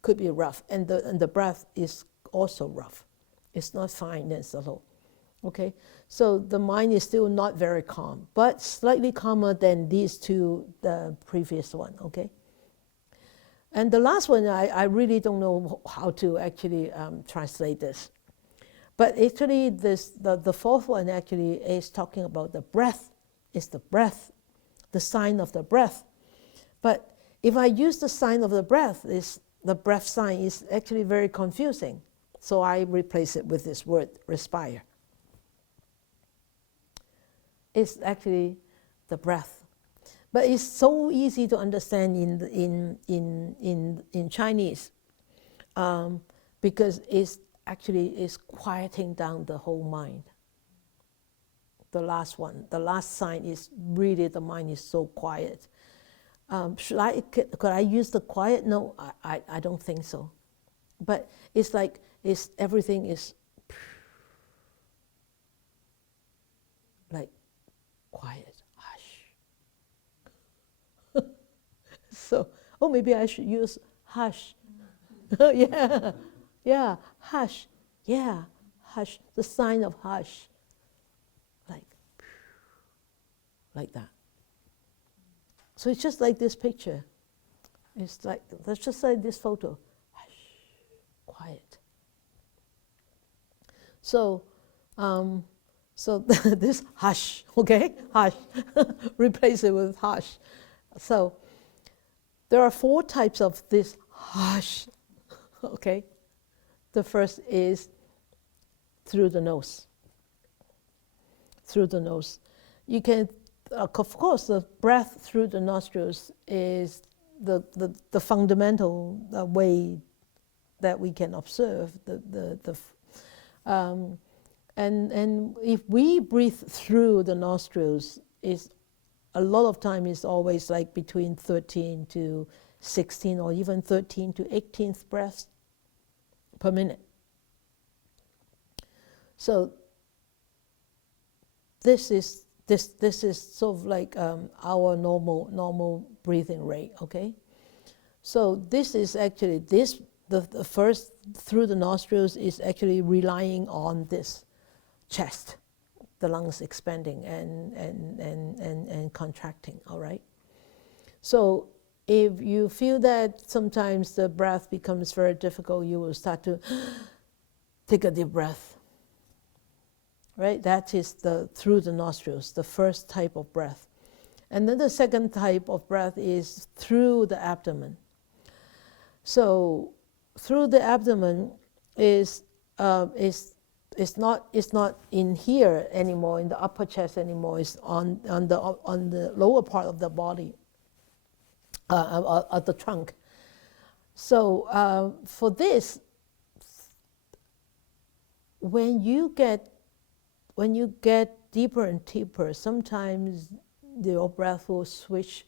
could be rough, and the breath is also rough. It's not fine and subtle. Okay, so the mind is still not very calm, but slightly calmer than these two, the previous one. Okay, and the last one, I really don't know how to actually translate this, But actually, the fourth one actually is talking about the breath. It's the breath, the sign of the breath. But if I use the sign of the breath, the breath sign is actually very confusing. So I replace it with this word, respire. It's actually the breath. But it's so easy to understand in Chinese because it's actually quieting down the whole mind. The last one, the last sign is really the mind is so quiet. Could I use the quiet? No, I don't think so. But it's like everything is like quiet, hush. So, maybe I should use hush. Yeah, hush. Yeah, hush. The sign of hush. Like that. So it's just like this picture. It's like, let's just say this photo. Hush, quiet. So, this hush, okay? Hush. Replace it with hush. So, there are 4 types of this hush, okay? The first is through the nose. Through the nose. You can, of course, the breath through the nostrils is the fundamental way that we can observe and if we breathe through the nostrils, is a lot of time is always like between 13 to 16 or even 13 to 18th breaths per minute. So this is sort of like our normal breathing rate, okay? So this is actually the first through the nostrils is actually relying on this chest, the lungs expanding and contracting, all right? So if you feel that sometimes the breath becomes very difficult, you will start to take a deep breath. Right? That is through the nostrils, the first type of breath. And then the second type of breath is through the abdomen. So through the abdomen is not in here anymore, in the upper chest anymore. It's on the lower part of the body, of the trunk. So for this, when you get deeper and deeper, sometimes your breath will switch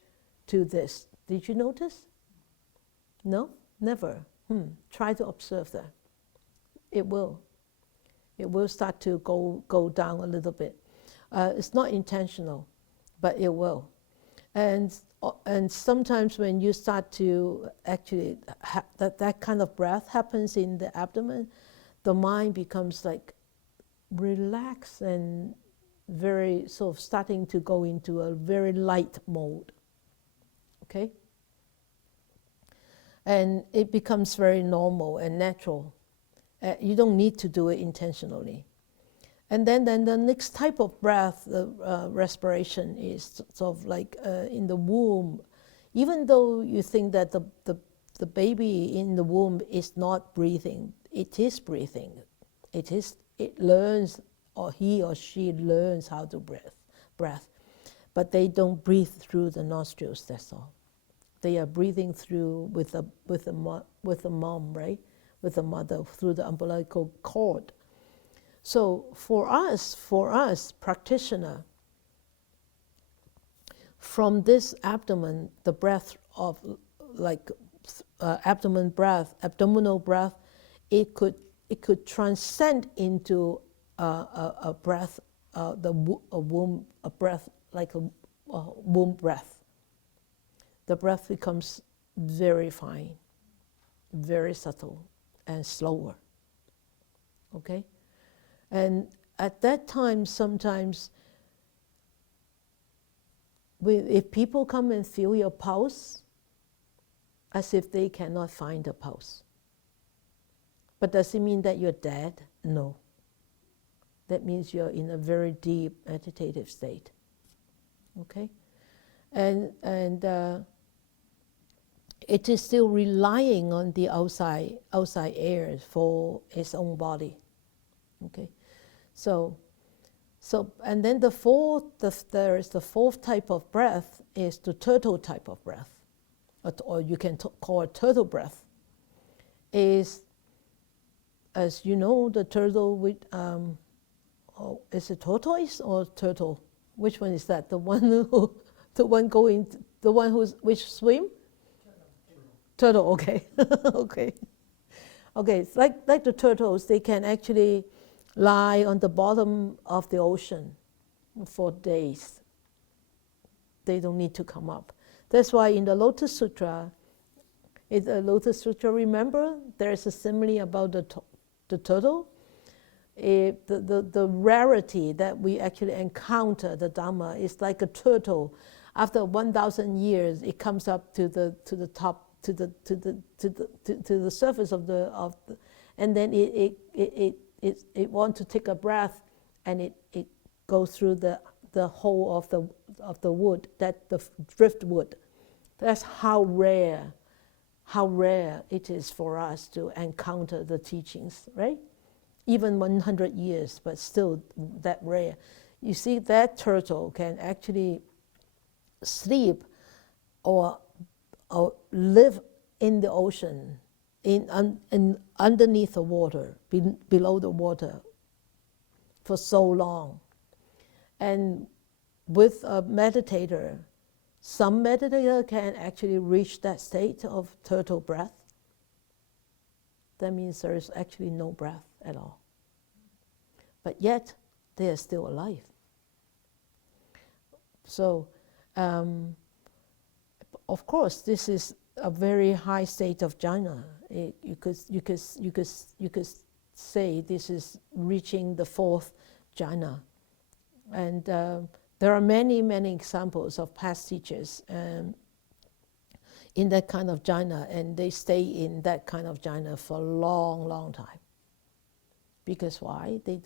to this. Did you notice? No? Never. Try to observe that. It will. It will start to go down a little bit. It's not intentional, but it will. And sometimes when you start to actually, that kind of breath happens in the abdomen, the mind becomes like relaxed and very sort of starting to go into a very light mode, okay? And it becomes very normal and natural. You don't need to do it intentionally. And then the next type of breath, respiration, is sort of like in the womb. Even though you think that the baby in the womb is not breathing, it is breathing. It learns, or he or she learns how to breath. But they don't breathe through the nostrils, that's all. They are breathing through with the mom, right? With the mother, through the umbilical cord. So for us practitioner, from this abdomen, the breath of like abdominal breath, it could transcend into a breath, a breath like a womb breath. The breath becomes very fine, very subtle, and slower. Okay? And at that time, sometimes, if people come and feel your pulse, as if they cannot find the pulse. But does it mean that you're dead? No. that means you're in a very deep meditative state. Okay? And it is still relying on the outside air for its own body. Okay? So and then there is the fourth type of breath is the turtle type of breath, or you can call it turtle breath. Is, as you know, the turtle with is it tortoise or turtle? Which one is that? The one who, which swim? Turtle. Okay, okay, okay. It's like the turtles. They can actually lie on the bottom of the ocean for days. They don't need to come up. That's why in the Lotus Sutra, remember, there is a simile about the turtle. The rarity that we actually encounter the Dhamma is like a turtle. After 1,000 years, it comes up to the top, to the surface of the, and then it wants to take a breath, and it goes through the hole of the wood, that the driftwood. That's how rare it is for us to encounter the teachings, right? Even 100 years, but still that rare. You see, that turtle can actually sleep or live in the ocean, underneath the water, below the water, for so long. And with a meditator, some meditator can actually reach that state of turtle breath. That means there is actually no breath at all. But yet, they are still alive. So, of course, this is a very high state of jhana. You could say this is reaching the fourth jhana. And there are many, many examples of past teachers in that kind of jhana, and they stay in that kind of jhana for a long, long time. Because why? They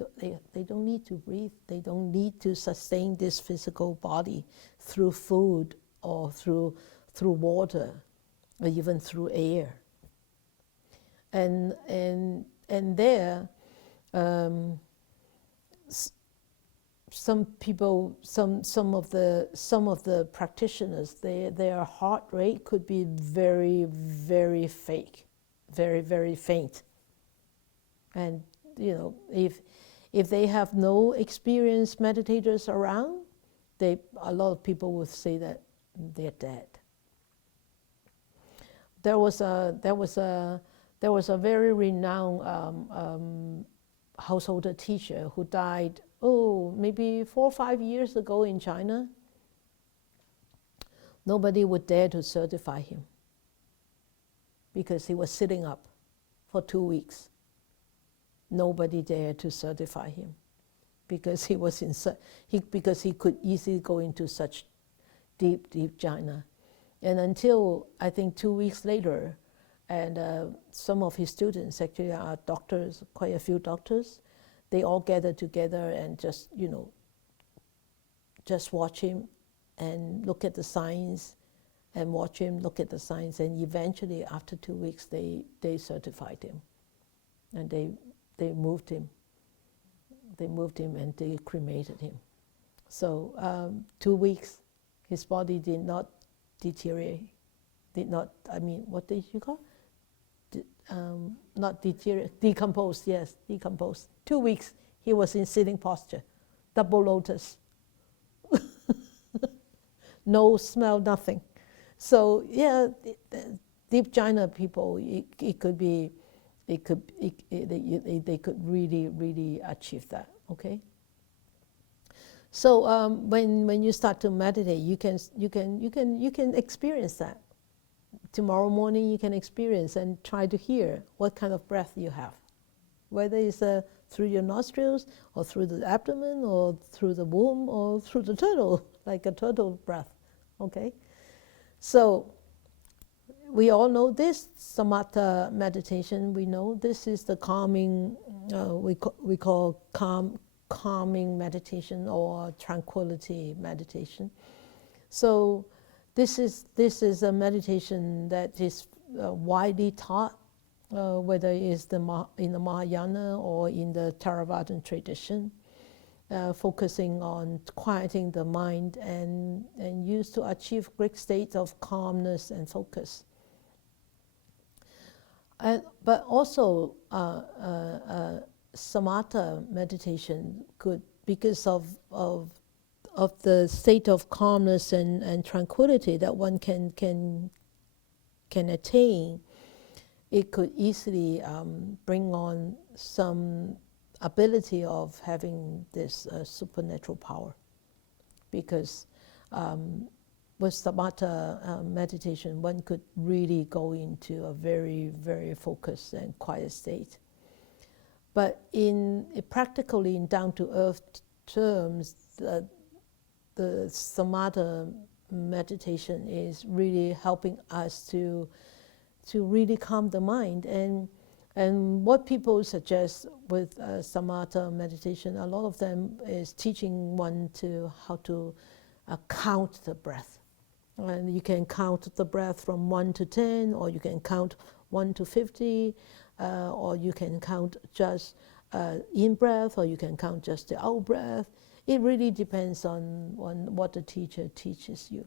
don't need to breathe. They don't need to sustain this physical body through food or through water or even through air. And there, some people, some of the practitioners, their heart rate could be very, very fake, very, very faint. And you know, if they have no experienced meditators around, a lot of people would say that they're dead. There was a very renowned householder teacher who died, maybe 4 or 5 years ago in China. Nobody would dare to certify him because he was sitting up for 2 weeks. Nobody dared to certify him because he was because he could easily go into such deep jhana. And until I think 2 weeks later, and some of his students actually are doctors, quite a few doctors, they all gathered together and just watch him and look at the signs, and watch him look at the signs, and eventually after 2 weeks they certified him, and they moved him. They moved him and they cremated him. So 2 weeks, his body did not deteriorate. What did you call? Not deteriorate, decompose. Yes, decompose. 2 weeks, he was in sitting posture, double lotus. No smell, nothing. So yeah, deep jhana people, it could be. They could really achieve that. Okay. So when you start to meditate, you can experience that. Tomorrow morning you can experience and try to hear what kind of breath you have, whether it's through your nostrils or through the abdomen or through the womb or through the turtle, like a turtle breath. Okay. So we all know this, Stomata Meditation. We know this is the calming, we call calming meditation or tranquility meditation. So this is a meditation that is widely taught, whether it's in the Mahayana or in the Theravadan tradition, focusing on quieting the mind and used to achieve great states of calmness and focus. But also samatha meditation could, because of the state of calmness and tranquility that one can attain, it could easily bring on some ability of having this supernatural power. Because with samatha meditation, one could really go into a very, very focused and quiet state. But practically in down-to-earth terms, the samatha meditation is really helping us to really calm the mind. And what people suggest with samatha meditation, a lot of them is teaching one how to count the breath. And you can count the breath from 1 to 10, or you can count 1 to 50, or you can count just in breath, or you can count just the out breath. It really depends on what the teacher teaches you.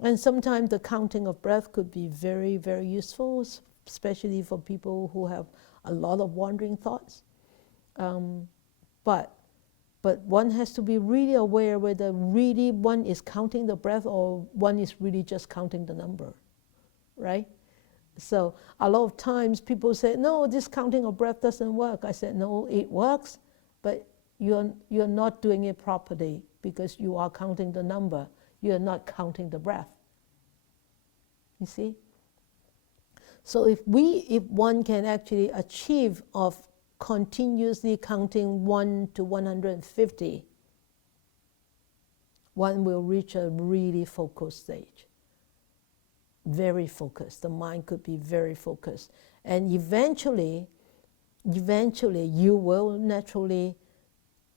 And sometimes the counting of breath could be very, very useful, especially for people who have a lot of wandering thoughts. But one has to be really aware whether really one is counting the breath or one is really just counting the number, right? So a lot of times people say, no, this counting of breath doesn't work. I said, no, it works, but you're not doing it properly because you are counting the number. You're not counting the breath. You see? So if one can actually achieve of continuously counting 1 to 150, one will reach a really focused stage. Very focused. The mind could be very focused. And eventually you will naturally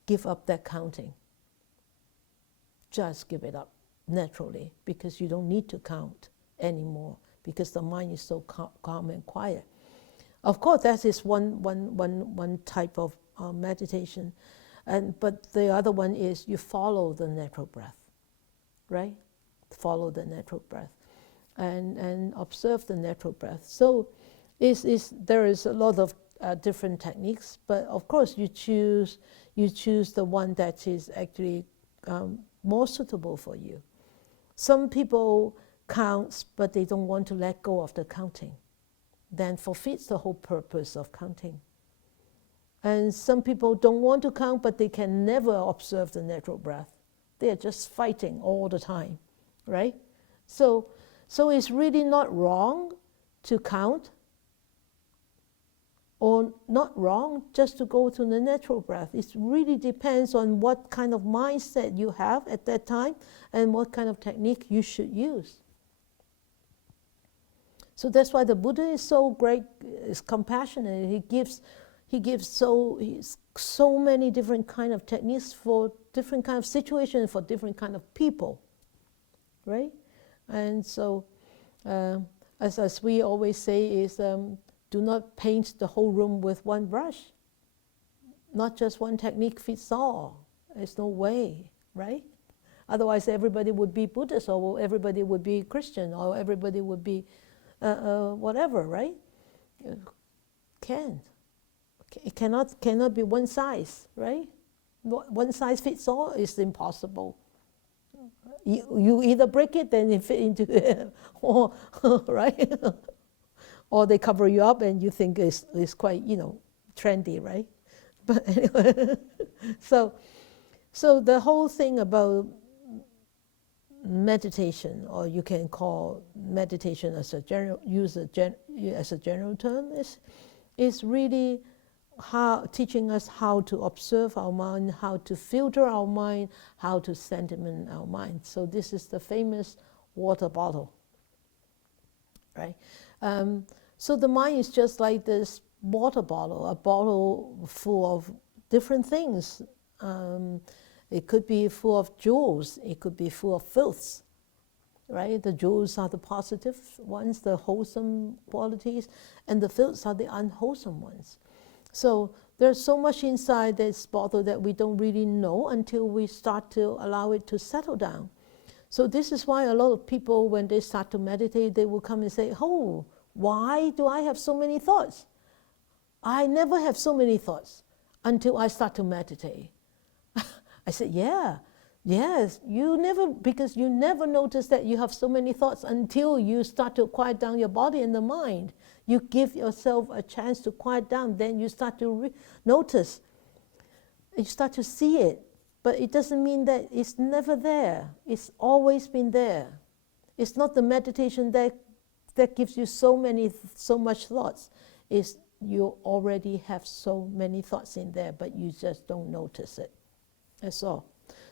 give up that counting. Just give it up naturally, because you don't need to count anymore, because the mind is so calm and quiet. Of course, that is one type of meditation, but the other one is you follow the natural breath, right? Follow the natural breath, and observe the natural breath. So, there is a lot of different techniques, but of course you choose the one that is actually more suitable for you. Some people count, but they don't want to let go of the counting. Then forfeits the whole purpose of counting. And some people don't want to count, but they can never observe the natural breath. They are just fighting all the time, right? So it's really not wrong to count, or not wrong just to go to the natural breath. It really depends on what kind of mindset you have at that time and what kind of technique you should use. So that's why the Buddha is so great, is compassionate. He gives so many different kind of techniques for different kind of situations, for different kind of people, right? And so, as we always say, is do not paint the whole room with one brush. Not just one technique fits all. There's no way, right? Otherwise, everybody would be Buddhist, or everybody would be Christian, or everybody would be whatever, right? It cannot be one size, right? One size fits all is impossible. You either break it, then it fit into it, or right, or they cover you up, and you think it's quite trendy, right? But anyway, so the whole thing about meditation, or you can call meditation as a general term, is really teaching us how to observe our mind, how to filter our mind, how to sentiment our mind. So this is the famous water bottle, right? So the mind is just like this water bottle, a bottle full of different things, It could be full of jewels. It could be full of filth, right? The jewels are the positive ones, the wholesome qualities, and the filths are the unwholesome ones. So there's so much inside this bottle that we don't really know until we start to allow it to settle down. So this is why a lot of people, when they start to meditate, they will come and say, oh, why do I have so many thoughts? I never have so many thoughts until I start to meditate. I said, yes, because you never notice that you have so many thoughts until you start to quiet down your body and the mind. You give yourself a chance to quiet down, then you start to notice. You start to see it. But it doesn't mean that it's never there. It's always been there. It's not the meditation that gives you so much thoughts. It's you already have so many thoughts in there, but you just don't notice it. That's all.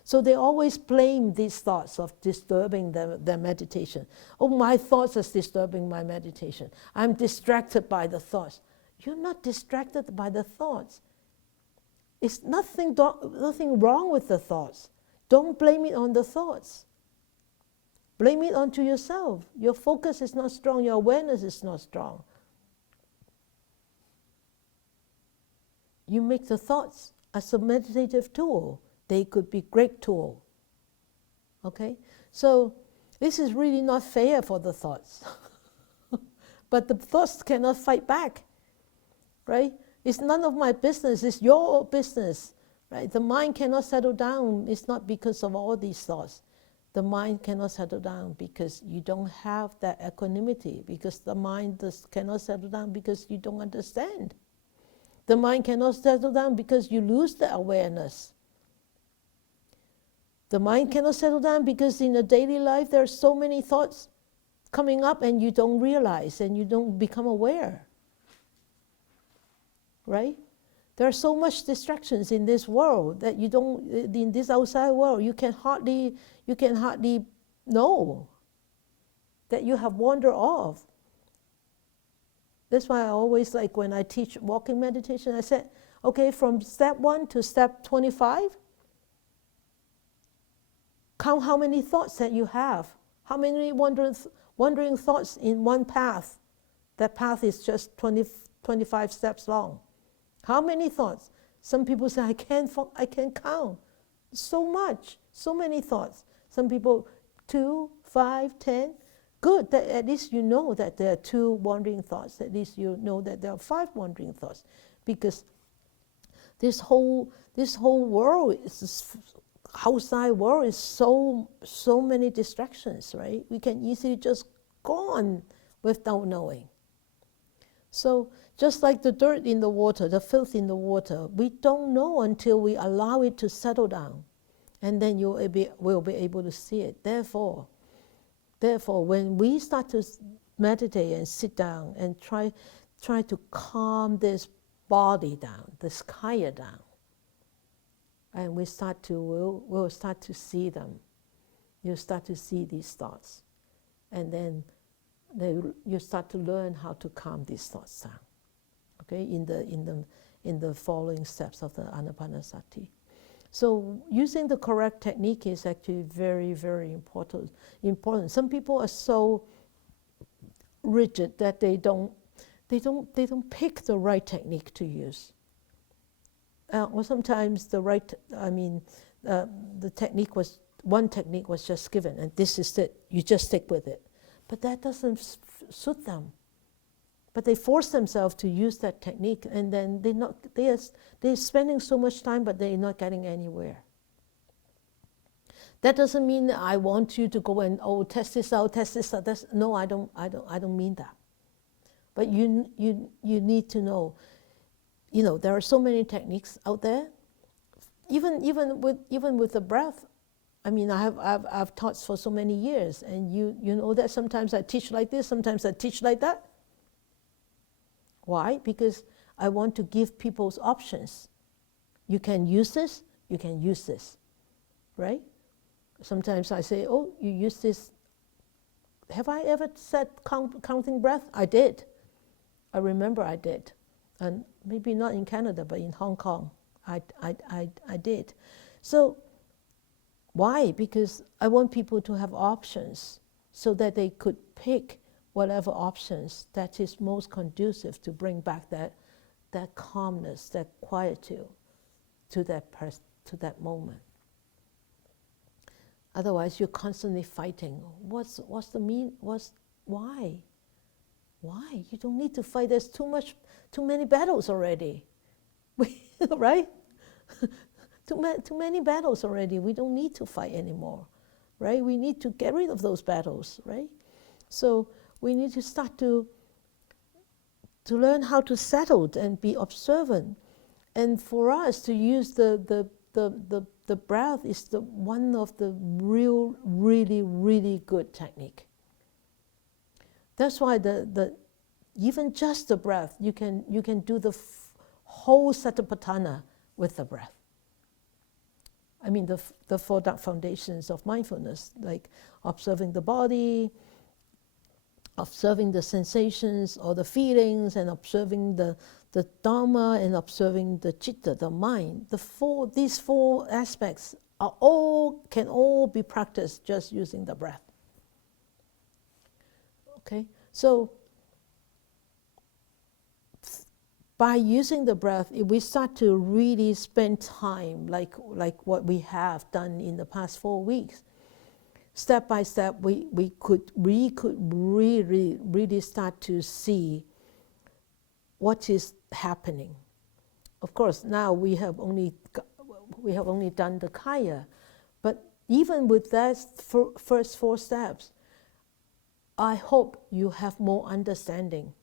So they always blame these thoughts of disturbing their meditation. Oh, my thoughts are disturbing my meditation. I'm distracted by the thoughts. You're not distracted by the thoughts. It's nothing wrong with the thoughts. Don't blame it on the thoughts. Blame it onto yourself. Your focus is not strong. Your awareness is not strong. You make the thoughts as a meditative tool. They could be great tool. Okay? So this is really not fair for the thoughts. But the thoughts cannot fight back. Right? It's none of my business. It's your business. Right? The mind cannot settle down. It's not because of all these thoughts. The mind cannot settle down because you don't have that equanimity. Because the mind cannot settle down because you don't understand. The mind cannot settle down because you lose the awareness. The mind cannot settle down because in the daily life there are so many thoughts coming up and you don't realize and you don't become aware. Right? There are so much distractions in this world that you don't, in this outside world, you can hardly know that you have wandered off. That's why I always like when I teach walking meditation, I said, okay, from step 1 to step 25, count how many thoughts that you have. How many wandering thoughts in one path. That path is just 25 steps long. How many thoughts? Some people say, I can't count. So much, so many thoughts. Some people, 2, 5, 10. Good, that at least you know that there are 2 wandering thoughts. At least you know that there are 5 wandering thoughts. Because this whole world, outside world is so many distractions, right? We can easily just go on without knowing. So just like the dirt in the water, the filth in the water, we don't know until we allow it to settle down. And then we'll be able to see it. Therefore, when we start to meditate and sit down and try to calm this body down, this kaya down, and we'll start to see them. You'll start to see these thoughts. And then you start to learn how to calm these thoughts down. Okay, in the following steps of the Anapanasati. So using the correct technique is actually very, very important. Some people are so rigid that they don't pick the right technique to use. Or sometimes one technique was just given, and this is it. You just stick with it, but that doesn't suit them. But they force themselves to use that technique, and then they're spending so much time, but they're not getting anywhere. That doesn't mean that I want you to go and test this out. No, I don't mean that. But you need to know. There are so many techniques out there. Even with the breath. I mean, I've taught for so many years, and you know that sometimes I teach like this, sometimes I teach like that. Why? Because I want to give people options. You can use this, you can use this, right? Sometimes I say, oh, you use this. Have I ever said counting breath? I did. I remember I did. And maybe not in Canada, but in Hong Kong. I did. So why? Because I want people to have options so that they could pick whatever options that is most conducive to bring back that calmness, that quietude to that moment. Otherwise, you're constantly fighting. What's the mean? Why? Why? You don't need to fight. There's too many battles already, right? Too many battles already. We don't need to fight anymore, right? We need to get rid of those battles, right? So we need to start to learn how to settle and be observant. And for us to use the breath is one of the really good technique. That's why even just the breath, you can do the whole Satipatthana with the breath. I mean the four foundations of mindfulness, like observing the body, observing the sensations or the feelings, and observing the Dhamma, and observing the Citta, the mind. These four aspects can all be practiced just using the breath. Okay, so by using the breath, if we start to really spend time, like what we have done in the past 4 weeks, step by step, we could really start to see what is happening. Of course, now we have only done the kaya, but even with that first 4 steps, I hope you have more understanding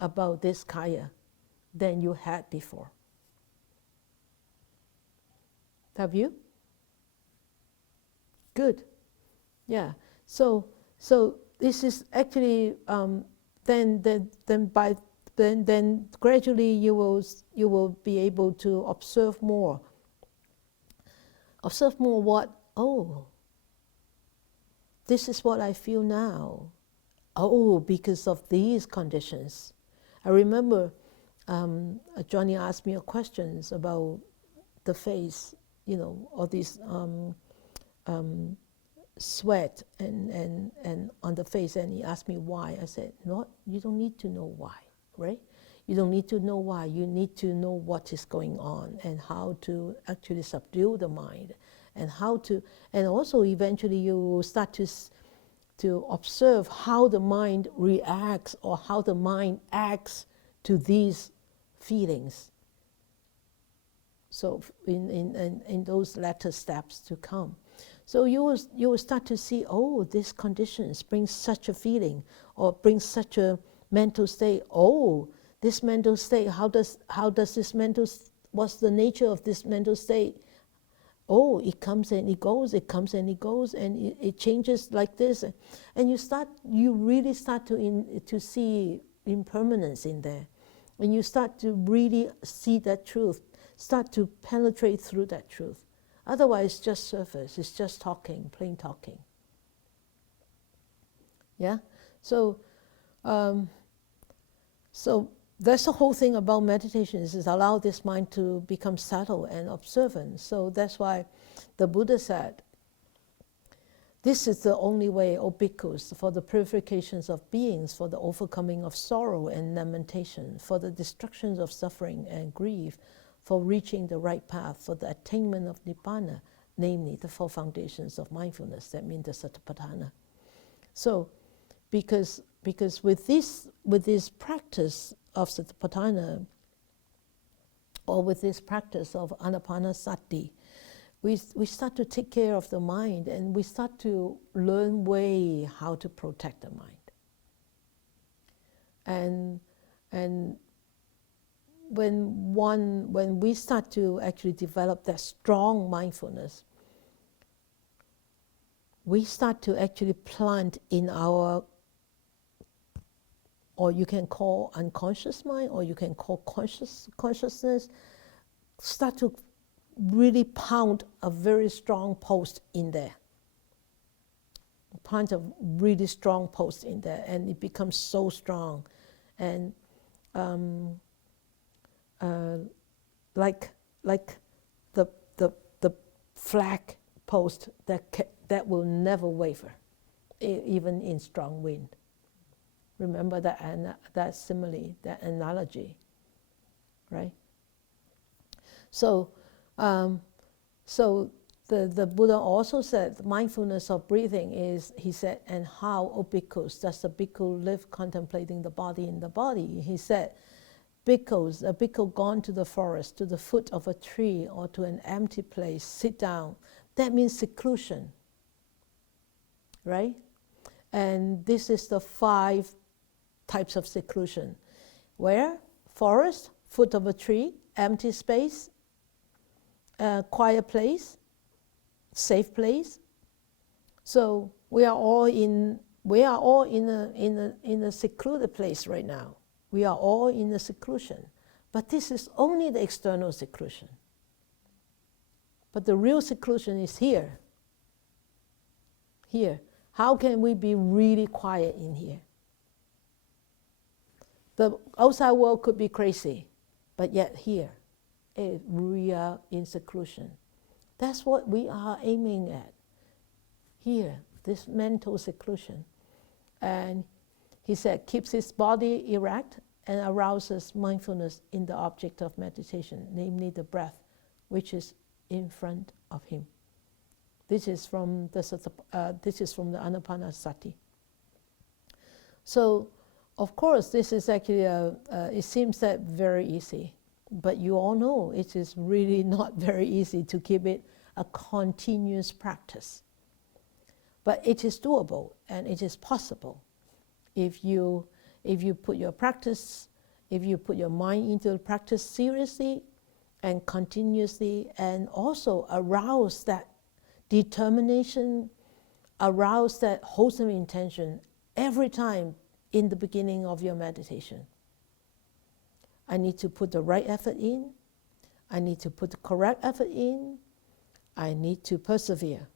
about this kaya than you had before. Have you? Good. Yeah. So this is actually then gradually you will be able to observe more. Observe more what? Oh, this is what I feel now. Oh, because of these conditions. I remember Johnny asked me questions about the face, all these sweat and on the face, and he asked me why. I said, no, you don't need to know why, right? You don't need to know why. You need to know what is going on and how to actually subdue the mind, and also eventually you will start to observe how the mind reacts or how the mind acts to these feelings. So in those latter steps to come. So you will start to see, oh, this conditions brings such a feeling or brings such a mental state. Oh, this mental state, how does this what's the nature of this mental state? Oh, it comes and it goes, it comes and it goes, and it changes like this. And you really start to see impermanence in there. And you start to really see that truth, start to penetrate through that truth. Otherwise, it's just surface, it's just talking, plain talking. Yeah? So that's the whole thing about meditation, is allow this mind to become subtle and observant. So that's why the Buddha said, this is the only way, O bhikkhus, for the purifications of beings, for the overcoming of sorrow and lamentation, for the destruction of suffering and grief, for reaching the right path, for the attainment of nibbana, namely the 4 foundations of mindfulness, that means the Satipatthana. So, because with this practice of Satipatthana, or with this practice of Anapanasati, we start to take care of the mind, and we start to learn how to protect the mind. And when we start to actually develop that strong mindfulness, we start to actually plant in our, or you can call unconscious mind, or you can call consciousness, start to really pound a very strong post in there. Plant a really strong post in there, and it becomes so strong. And like like the flag post that will never waver, even in strong wind. Remember that simile, that analogy, right? So, the Buddha also said mindfulness of breathing is, he said, and how, O bhikkhus, does the bhikkhu live contemplating the body in the body? He said, bhikkhus, a bhikkhu gone to the forest, to the foot of a tree, or to an empty place, sit down. That means seclusion, right? And this is the 5 types of seclusion. Where? Forest, foot of a tree, empty space, quiet place, safe place. So we are all in a secluded place right now. We are all in a seclusion. But this is only the external seclusion. But the real seclusion is here. Here. How can we be really quiet in here? The outside world could be crazy, but yet here, we are in seclusion. That's what we are aiming at. Here, this mental seclusion. And he said, keeps his body erect and arouses mindfulness in the object of meditation, namely the breath, which is in front of him. This is from the Anapanasati. So, of course, this is actually it seems that very easy, but you all know it is really not very easy to keep it a continuous practice. But it is doable and it is possible if you put your practice, if you put your mind into the practice seriously and continuously, and also arouse that determination, arouse that wholesome intention every time in the beginning of your meditation. I need to put the right effort in. I need to put the correct effort in. I need to persevere.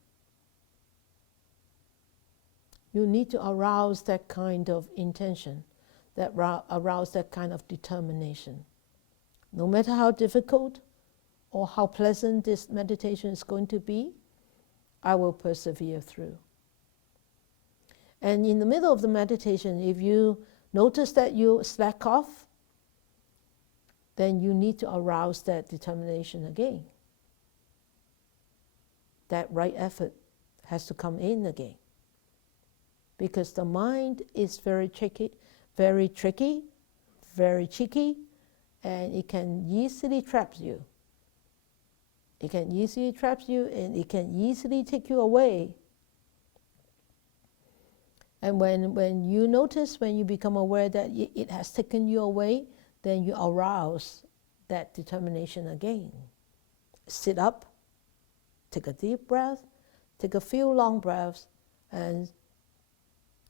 You need to arouse that kind of intention, arouse that kind of determination. No matter how difficult or how pleasant this meditation is going to be, I will persevere through. And in the middle of the meditation, if you notice that you slack off, then you need to arouse that determination again. That right effort has to come in again. Because the mind is very tricky, very cheeky, and it can easily trap you. It can easily trap you, and it can easily take you away. And when you notice, when you become aware that it has taken you away, then you arouse that determination again. Sit up, take a deep breath, take a few long breaths, and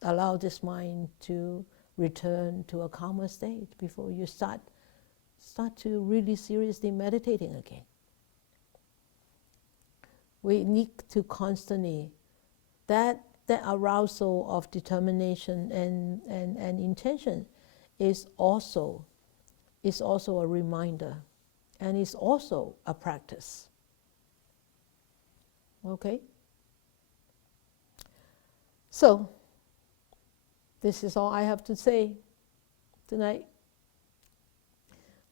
allow this mind to return to a calmer state before you start to really seriously meditating again. We need to constantly, that arousal of determination and intention is also a reminder, and is also a practice. Okay? So, this is all I have to say tonight.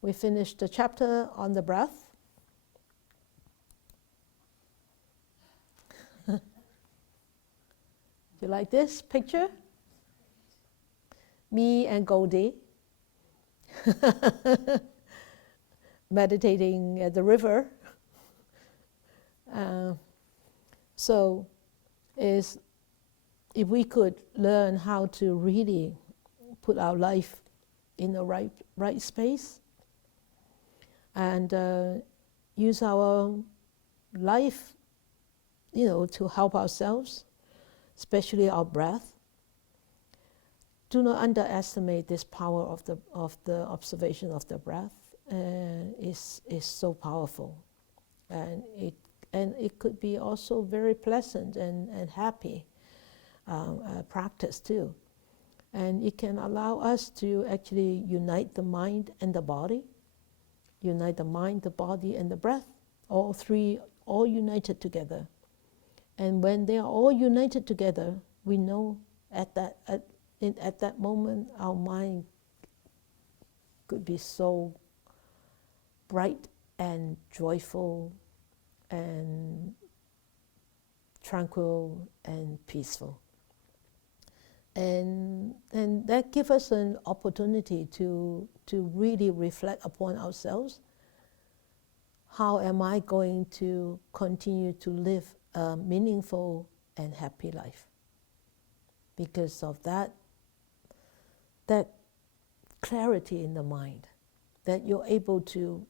We finished the chapter on the breath. You like this picture? Me and Goldie meditating at the river. So, if we could learn how to really put our life in the right space, and use our life, to help ourselves, especially our breath. Do not underestimate this power of the observation of the breath. Is so powerful, and it could be also very pleasant and happy practice too, and it can allow us to actually unite the mind and the body, unite the mind, the body, and the breath. All three, all united together. And when they are all united together, we know at that moment our mind could be so bright and joyful and tranquil and peaceful. And that gives us an opportunity to really reflect upon ourselves. How am I going to continue to live a meaningful and happy life? Because of that clarity in the mind, that you're able to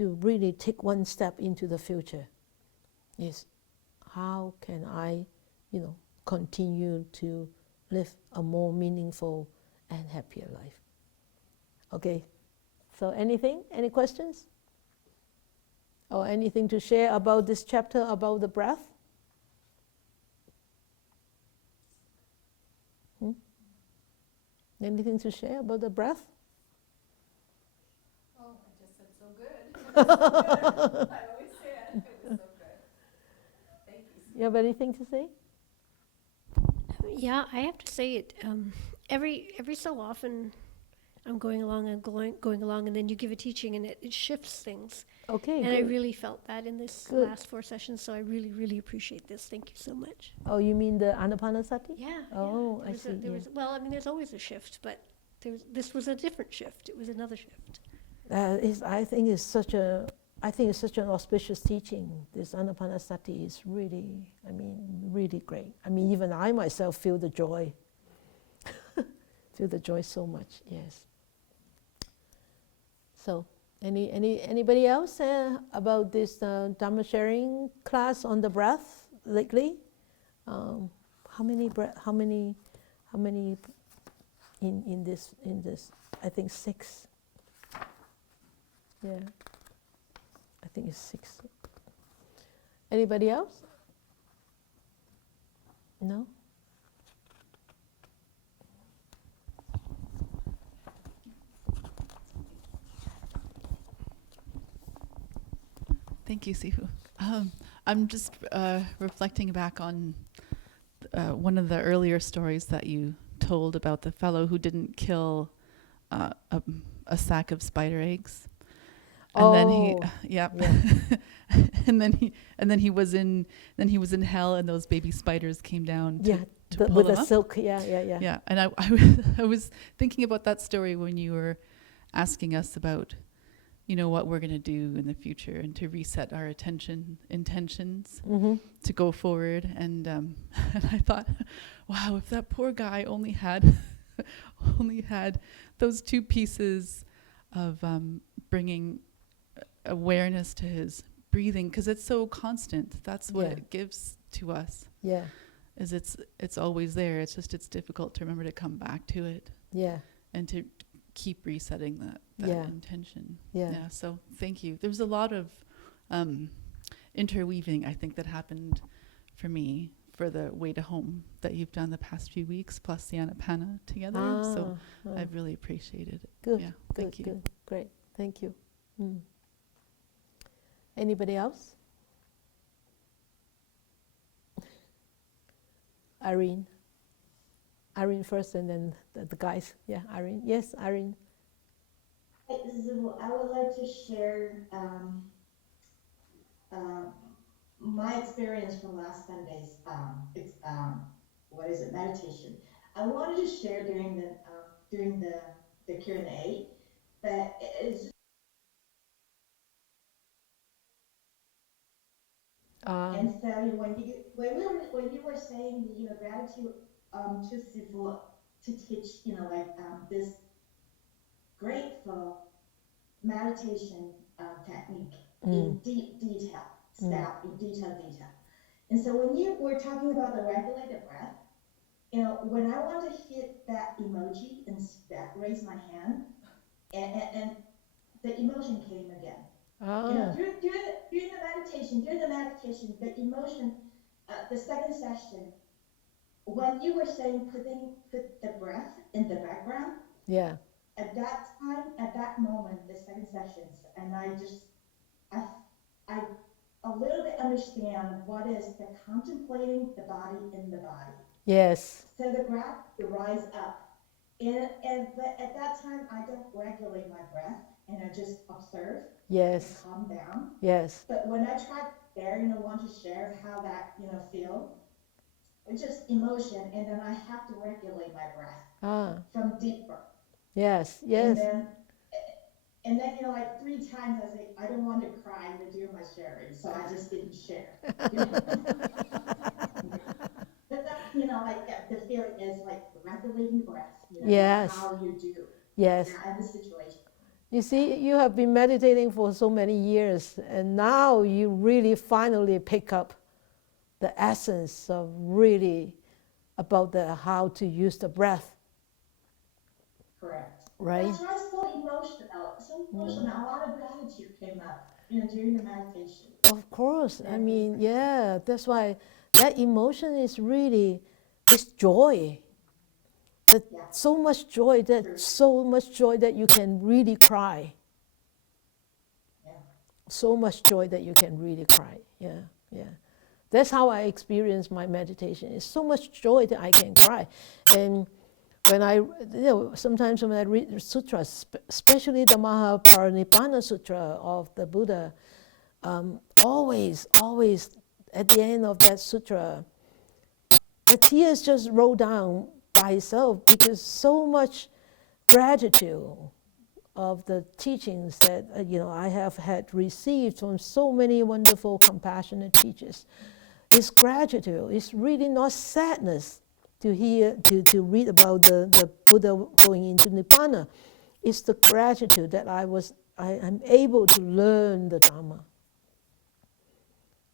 really take one step into the future. Is how can I, continue to live a more meaningful and happier life? Okay, so any questions? Or anything to share about this chapter, about the breath? Anything to share about the breath? Oh, I just said so good. I always say it. It was so good. Thank you. You have anything to say? Yeah, I have to say it. Every so often, I'm going along, and then you give a teaching, and it shifts things. Okay, And good. I really felt that in this Good. last 4 sessions, so I really, really appreciate this. Thank you so much. Oh, you mean the Anapanasati? Yeah. Oh, yeah. I see. Well, I mean, there's always a shift, but this was a different shift. It was another shift. I think it's such an auspicious teaching. This Anapanasati is really, really great. Even I myself feel the joy. Feel the joy so much. Yes. So, anybody else about this Dhamma sharing class on the breath lately? How many in this? I think 6. Yeah, I think it's 6. Anybody else? No? Thank you, Sifu. I'm just reflecting back on one of the earlier stories that you told about the fellow who didn't kill a sack of spider eggs. And then he, yeah. and then he was in hell, and those baby spiders came down to pull with him the up. silk. Yeah. Yeah, and I was thinking about that story when you were asking us about, what we're going to do in the future and to reset our intentions to go forward. And and I thought, wow, if that poor guy only had those 2 pieces of bringing awareness to his breathing, because it's so constant. That's what it gives to us. Yeah. Is it's always there. It's just it's difficult to remember to come back to it. Yeah. And to keep resetting that intention. Yeah. So thank you. There's a lot of interweaving, I think, that happened for me for the way to home that you've done the past few weeks, plus the Anapana together. So I've really appreciated it. Good. Yeah. Good, Thank you. Good. Great. Thank you. Anybody else? Irene first, and then the guys. Yeah, Irene. Yes, Irene. I would like to share my experience from last Sunday's meditation. I wanted to share during the Q&A, but it's and so when you were saying gratitude to Sifu to teach this grateful meditation technique in deep detail, step in detail. And so when you were talking about the regulated breath, when I want to hit that emoji and raise my hand, and the emotion came again. During the meditation, the emotion, the second session, when you were saying put the breath in the background, at that time, at that moment, the second sessions, and I a little bit understand what is the contemplating the body in the body. Yes. So the gratitude rise up. But at that time, I don't regulate my breath, and I just observe and Yes. calm down. Yes. But when I try to share, want to share how that, feel, it's just emotion, and then I have to regulate my breath from deeper. Yes. And Yes. then, like 3 times I say, I don't want to cry, during my sharing, so I just didn't share. But that's, like the feeling is like regulating breath, Yes. how you do. Yes. In this situation. You see, you have been meditating for so many years, and now you really finally pick up the essence of really about how to use the breath. Correct. Right? That's why so emotional. A lot of gratitude came up, during the meditation. Of course. I mean, yeah, that's why that emotion is really this joy. So much joy that you can really cry. Yeah. So much joy that you can really cry. Yeah, yeah. That's how I experience my meditation. It's so much joy that I can cry. And when sometimes when I read the sutras, especially the Mahaparinibbana Sutra of the Buddha, always at the end of that sutra, the tears just roll down by itself, because so much gratitude of the teachings that I have had received from so many wonderful, compassionate teachers. It's gratitude. It's really not sadness to read about the Buddha going into Nibbana. It's the gratitude that I'm able to learn the Dhamma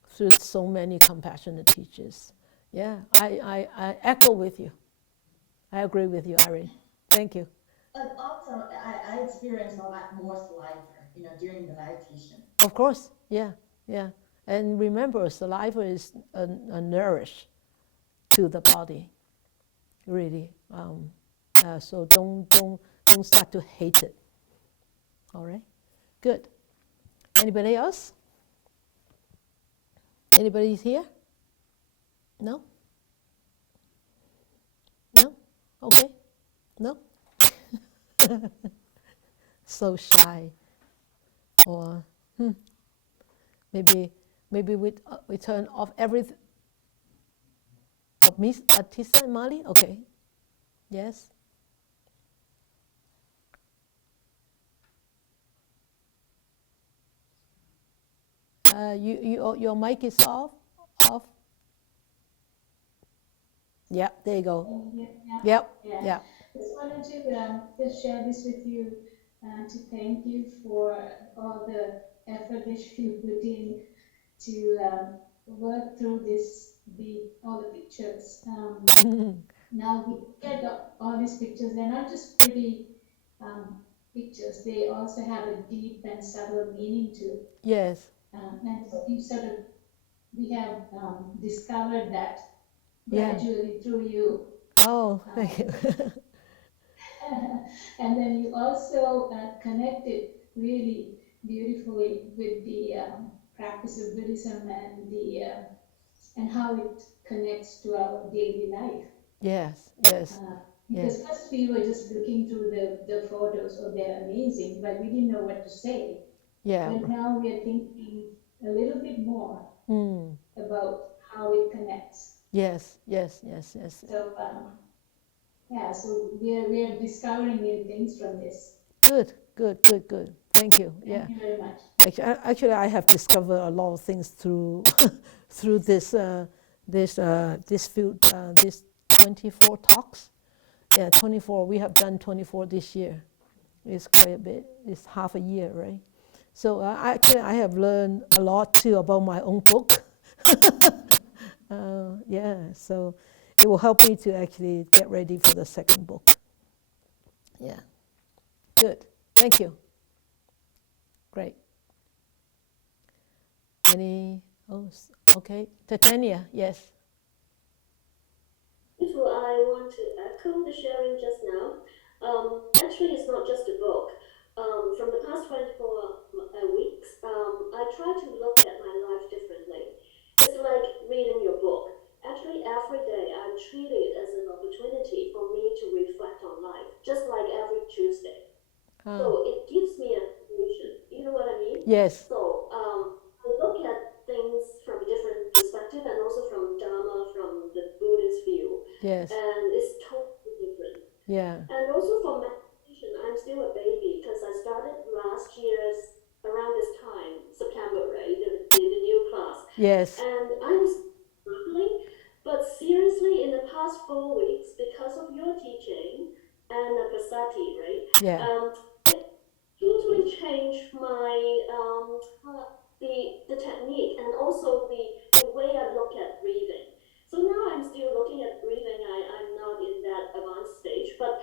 through so many compassionate teachers. Yeah, I echo with you. I agree with you, Irene. Thank you. And also, I experienced a lot more saliva, during the meditation. Of course, yeah, yeah. And remember, saliva is a nourish to the body, really. So don't start to hate it. All right, good. Anybody else? Anybody here? No? No? Okay. No? So shy. Or maybe we turn off everything. Miss Atisa and Mali? Okay. Yes? Your mic is off? Off? Yeah, there you go. Yep. Yeah. Just wanted to just share this with you, to thank you for all the effort that you put in to work through all the pictures. Now we look at all these pictures, they're not just pretty pictures, they also have a deep and subtle meaning to it. Yes. And we have discovered that gradually through you. Oh, thank you. And then you also connected really beautifully with the practice of Buddhism and how it connects to our daily life. Yes, yes. Because first we were just looking through the photos, they're amazing, but we didn't know what to say. Yeah. But now we're thinking a little bit more about how it connects. Yes. So so we are discovering new things from this. Good. Thank you. Thank you very much. Actually, I have discovered a lot of things through through this 24 talks. Yeah, 24. We have done 24 this year. It's quite a bit. It's half a year, right? So actually, I have learned a lot too about my own book. So it will help me to actually get ready for the second book. Yeah. Good. Thank you. Great. Okay. Titania, yes. I want to echo the sharing just now. Actually, it's not just a book. From the past 24 weeks, I try to look at my life differently. It's like reading your book. Actually, every day I treat it as an opportunity for me to reflect on life, just like every Tuesday. So it gives me a solution. You know what I mean? Yes. So I look at things from a different perspective, and also from Dhamma, from the Buddhist view. Yes. And it's totally different. Yeah. And also for meditation, I'm still a baby because I started last year's around this time, September, right? The new class. Yes. And I was struggling, but seriously, in the past 4 weeks, because of your teaching and the Pasati, right? Yeah. It totally changed my the technique, and also the way I look at breathing. So now I'm still looking at breathing. I'm not in that advanced stage, but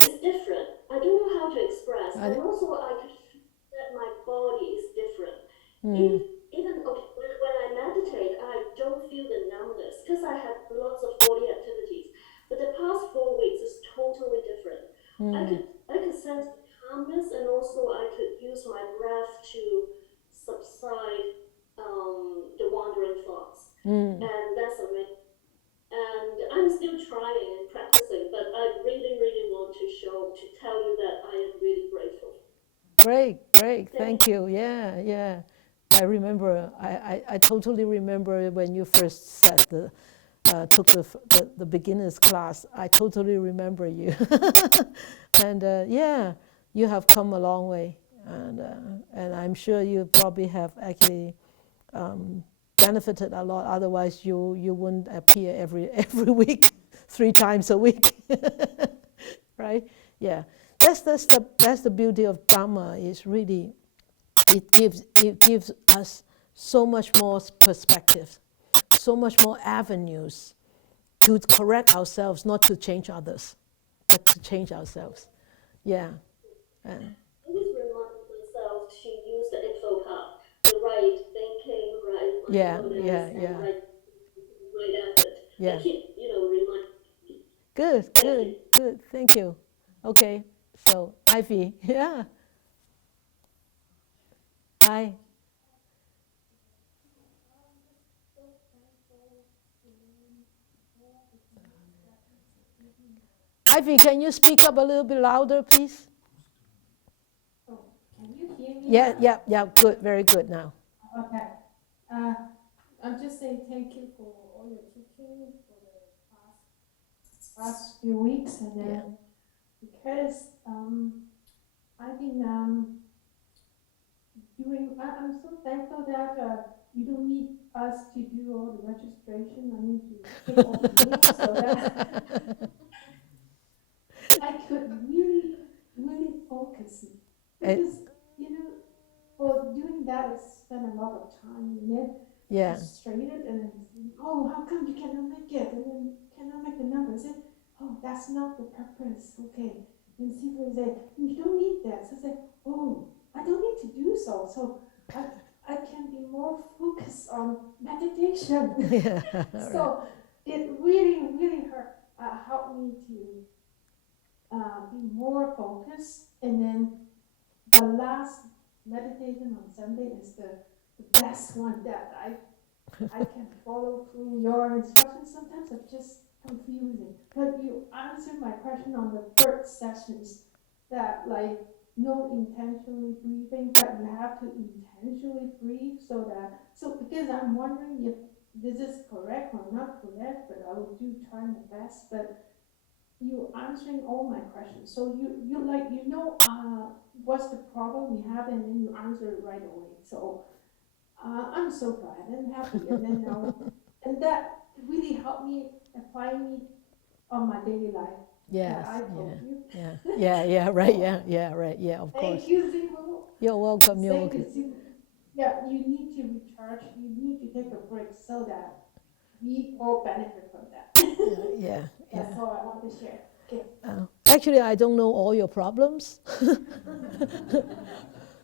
it's different. I don't know how to express. And also I could feel that my body is different. Even okay, when I meditate, I don't feel the numbness because I have lots of body activities. But the past 4 weeks is totally different. I could sense the calmness, and also I could use my breath to subside the wandering thoughts. And that's amazing. And I'm still trying and practicing, but I really, really want to tell you that I am really grateful. Great. Thank you. Yeah. I remember. I totally remember when you first said took the beginners class. I totally remember you. And you have come a long way, and I'm sure you probably have actually benefited a lot. Otherwise, you wouldn't appear every week, 3 times a week, right? Yeah, that's the beauty of Dhamma. Is really it gives us so much more perspective, so much more avenues to correct ourselves, not to change others, but to change ourselves. Yeah. I always remind myself to use the info path, the right thinking, right mindfulness, and right effort. Yeah. I keep, reminding. Good. Thank you. Okay. So Ivy, yeah. Hi. Ivy, can you speak up a little bit louder, please? Oh, can you hear me? Yeah. Good. Very good now. Okay. I'm just saying thank you for all your teaching for the past few weeks, and then because I've been I'm so thankful that you don't need us to do all the registration. I need to take all the names so that I could really, really focus. Because, for doing that, I spend a lot of time and then frustrated, and then, oh, how come you cannot make it? And then cannot make the numbers. And, oh, that's not the purpose. Okay. And Sifu said, you don't need that. So I said, oh, I don't need to do so. So I can be more focused on meditation. So it really, really helped me to be more focused. And then the last meditation on Sunday is the best one that I can follow through your instructions. Sometimes it's just confusing. But you answered my question on the third sessions that no intentionally breathing, but you have to intentionally breathe so because I'm wondering if this is correct or not correct, but I will try my best. But you answering all my questions. So what's the problem you have, and then you answer it right away. So I'm so glad and happy. And then and that really helped me apply me on my daily life. Yes. I told you. Yeah. Right. Yeah. Of course. Thank you, Zimu. You're welcome. Yeah, you need to recharge. You need to take a break so that we all benefit from that. Yeah. That's all I want to share. Okay. Actually, I don't know all your problems,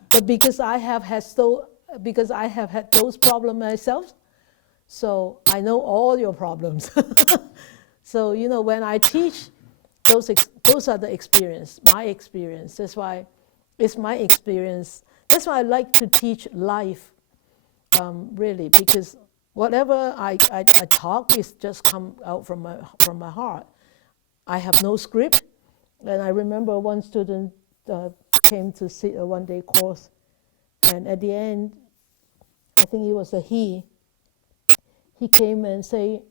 but because I have had those problems myself, so I know all your problems. So when I teach, those are the experience, my experience. That's why it's my experience. That's why I like to teach life, really, because whatever I talk is just come out from my heart. I have no script. And I remember one student came to see a one-day course, and at the end, I think it was a he came and said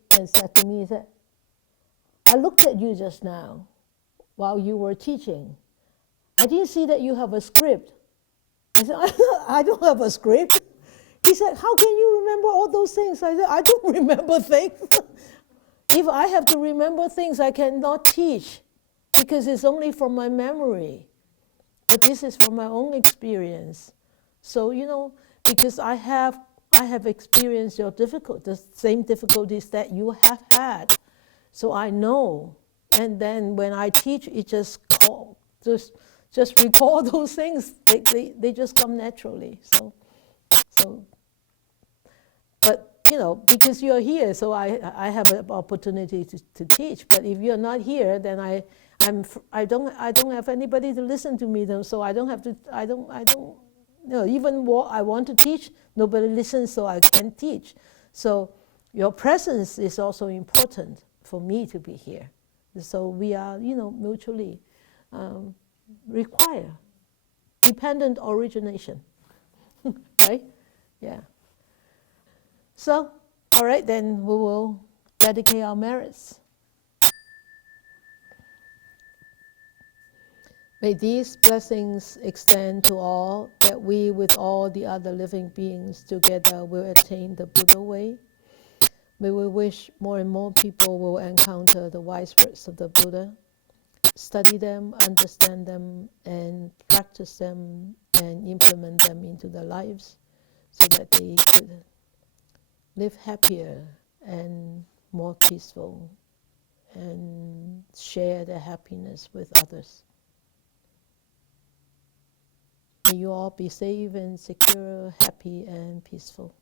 to me, he said, I looked at you just now while you were teaching. I didn't see that you have a script. I said, I don't have a script. He said, how can you remember all those things? I said, I don't remember things. If I have to remember things, I cannot teach because it's only from my memory. But this is from my own experience. So, because I have experienced the same difficulties that you have had. So I know. And then when I teach, it just recall those things. They just come naturally. So but because you're here, so I have an opportunity to teach. But if you're not here, then I don't have anybody to listen to me. Then so I don't have to. I don't. Even what I want to teach, nobody listens, so I can't teach. So your presence is also important for me to be here. So we are, mutually require dependent origination, right? Yeah. So, all right, then we will dedicate our merits. May these blessings extend to all, that we with all the other living beings together will attain the Buddha way. May we wish more and more people will encounter the wise words of the Buddha, study them, understand them, and practice them and implement them into their lives so that they could live happier and more peaceful and share their happiness with others. May you all be safe and secure, happy and peaceful.